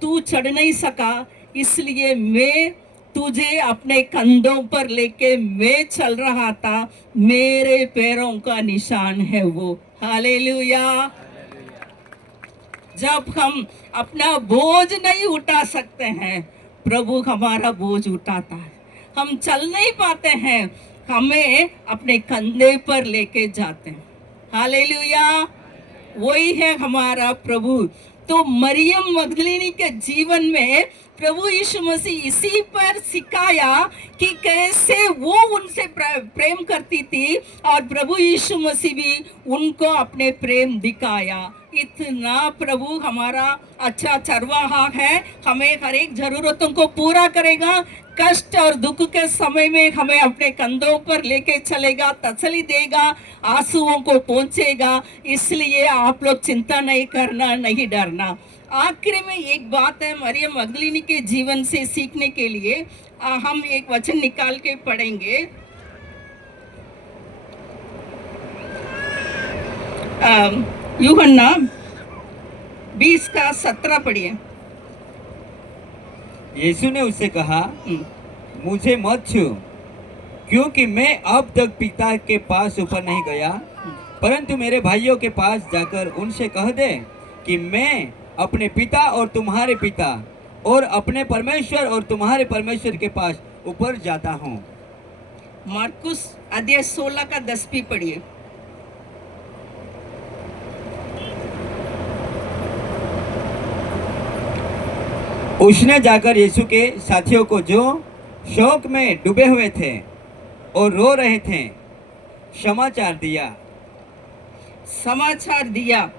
तू चढ़ नहीं सका, इसलिए मैं तुझे अपने कंधों पर लेके मैं चल रहा था, मेरे पैरों का निशान है वो। हालेलुया। जब हम अपना बोझ नहीं उठा सकते हैं, प्रभु हमारा बोझ उठाता है। हम चल नहीं पाते हैं, हमें अपने कंधे पर लेके जाते हैं। हालेलुया। वही है हमारा प्रभु। तो मरियम मगदलिनी के जीवन में प्रभु यीशु मसीह इसी पर सिखाया कि कैसे वो उनसे प्रेम करती थी, और प्रभु यीशु मसीह भी उनको अपने प्रेम दिखाया। इतना प्रभु हमारा अच्छा चरवाहा है, हमें हर एक जरूरतों को पूरा करेगा। कष्ट और दुख के समय में हमें अपने कंधों पर लेके चलेगा, तसल्ली देगा, आंसुओं को पहुंचेगा। इसलिए आप लोग चिंता नहीं करना, नहीं डरना। आखिरी में एक बात है मरियम मगदलिनी के जीवन से सीखने के लिए, हम एक वचन निकाल के पढ़ेंगे। यूहन्ना 20 का 17 पढ़िए। यीशु ने उससे कहा, मुझे मत छू, क्योंकि मैं अब तक पिता के पास ऊपर नहीं गया, परंतु मेरे भाइयों के पास जाकर उनसे कह दे कि मैं अपने पिता और तुम्हारे पिता, और अपने परमेश्वर और तुम्हारे परमेश्वर के पास ऊपर जाता हूँ। मार्कुस अध्याय 16 का 10 भी पढ़िए। उसने जाकर यीशु के साथियों को, जो शोक में डूबे हुए थे और रो रहे थे, समाचार दिया।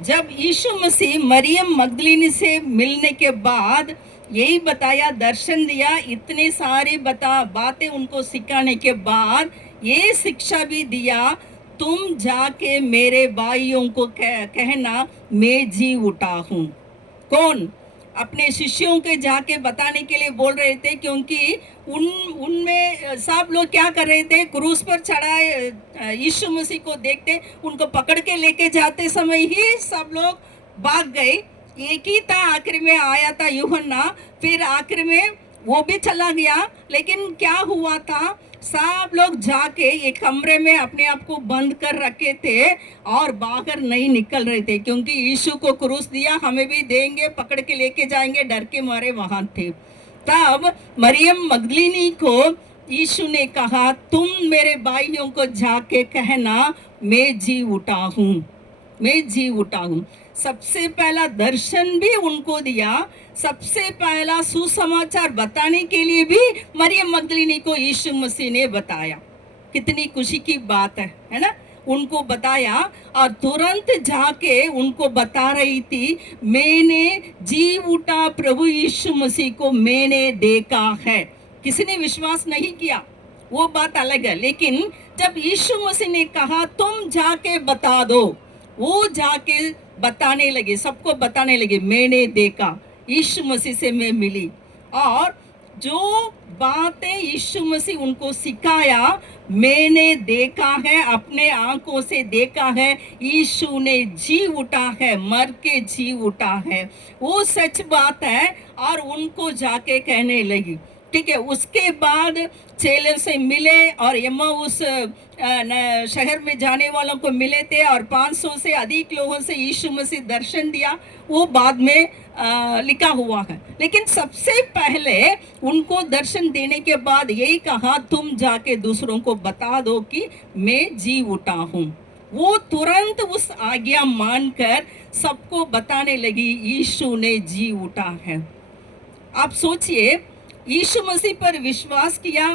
जब यीशु मसीह मरियम मगदलिनी से मिलने के बाद यही बताया, दर्शन दिया, इतने सारे बातें उनको सिखाने के बाद ये शिक्षा भी दिया, तुम जाके मेरे भाइयों को कहना मैं जी उठा हूँ। कौन? अपने शिष्यों के जाके बताने के लिए बोल रहे थे, क्योंकि उनमें सब लोग क्या कर रहे थे, क्रूस पर चढ़ाए यीशु मसीह को देखते, उनको पकड़ के लेके जाते समय ही सब लोग भाग गए। एक ही था आखिर में आया था यूहन्ना, फिर आखिर में वो भी चला गया। लेकिन क्या हुआ था, सब लोग जाके एक कमरे में अपने आप को बंद कर रखे थे और बाहर नहीं निकल रहे थे, क्योंकि यीशु को क्रूस दिया, हमें भी देंगे, पकड़ के लेके जाएंगे, डर के मारे वहां थे। तब मरियम मगदलिनी को यीशु ने कहा, तुम मेरे भाइयों को जाके कहना मैं जी उठा हूँ, मैं जी उठा हूँ। सबसे पहला दर्शन भी उनको दिया, सबसे पहला सुसमाचार बताने के लिए भी मरियम मगदलिनी को यीशु मसीह ने बताया। कितनी खुशी की बात है ना? उनको बताया और तुरंत जाके उनको बता रही थी, मैंने जी उठा प्रभु यीशु मसीह को मैंने देखा है। किसी ने विश्वास नहीं किया, वो बात अलग है, लेकिन जब यीशु मसीह ने कहा तुम जाके बता दो, वो जाके बताने लगे, सबको बताने लगे, मैंने देखा, यीशु मसीह से मैं मिली। और जो बातें यीशु मसीह उनको सिखाया, मैंने देखा है, अपने आंखों से देखा है, यीशु ने जी उठा है, मर के जी उठा है, वो सच बात है। और उनको जाके कहने लगी, ठीक है। उसके बाद चेले से मिले और एम्माउस शहर में जाने वालों को मिले थे, और 500 से अधिक लोगों से यीशु मसीह दर्शन दिया, वो बाद में लिखा हुआ है। लेकिन सबसे पहले उनको दर्शन देने के बाद यही कहा, तुम जाके दूसरों को बता दो कि मैं जी उठा हूँ। वो तुरंत उस आज्ञा मानकर सबको बताने लगी यीशु ने जी उठा है। आप सोचिए, यीशु मसीह पर विश्वास किया,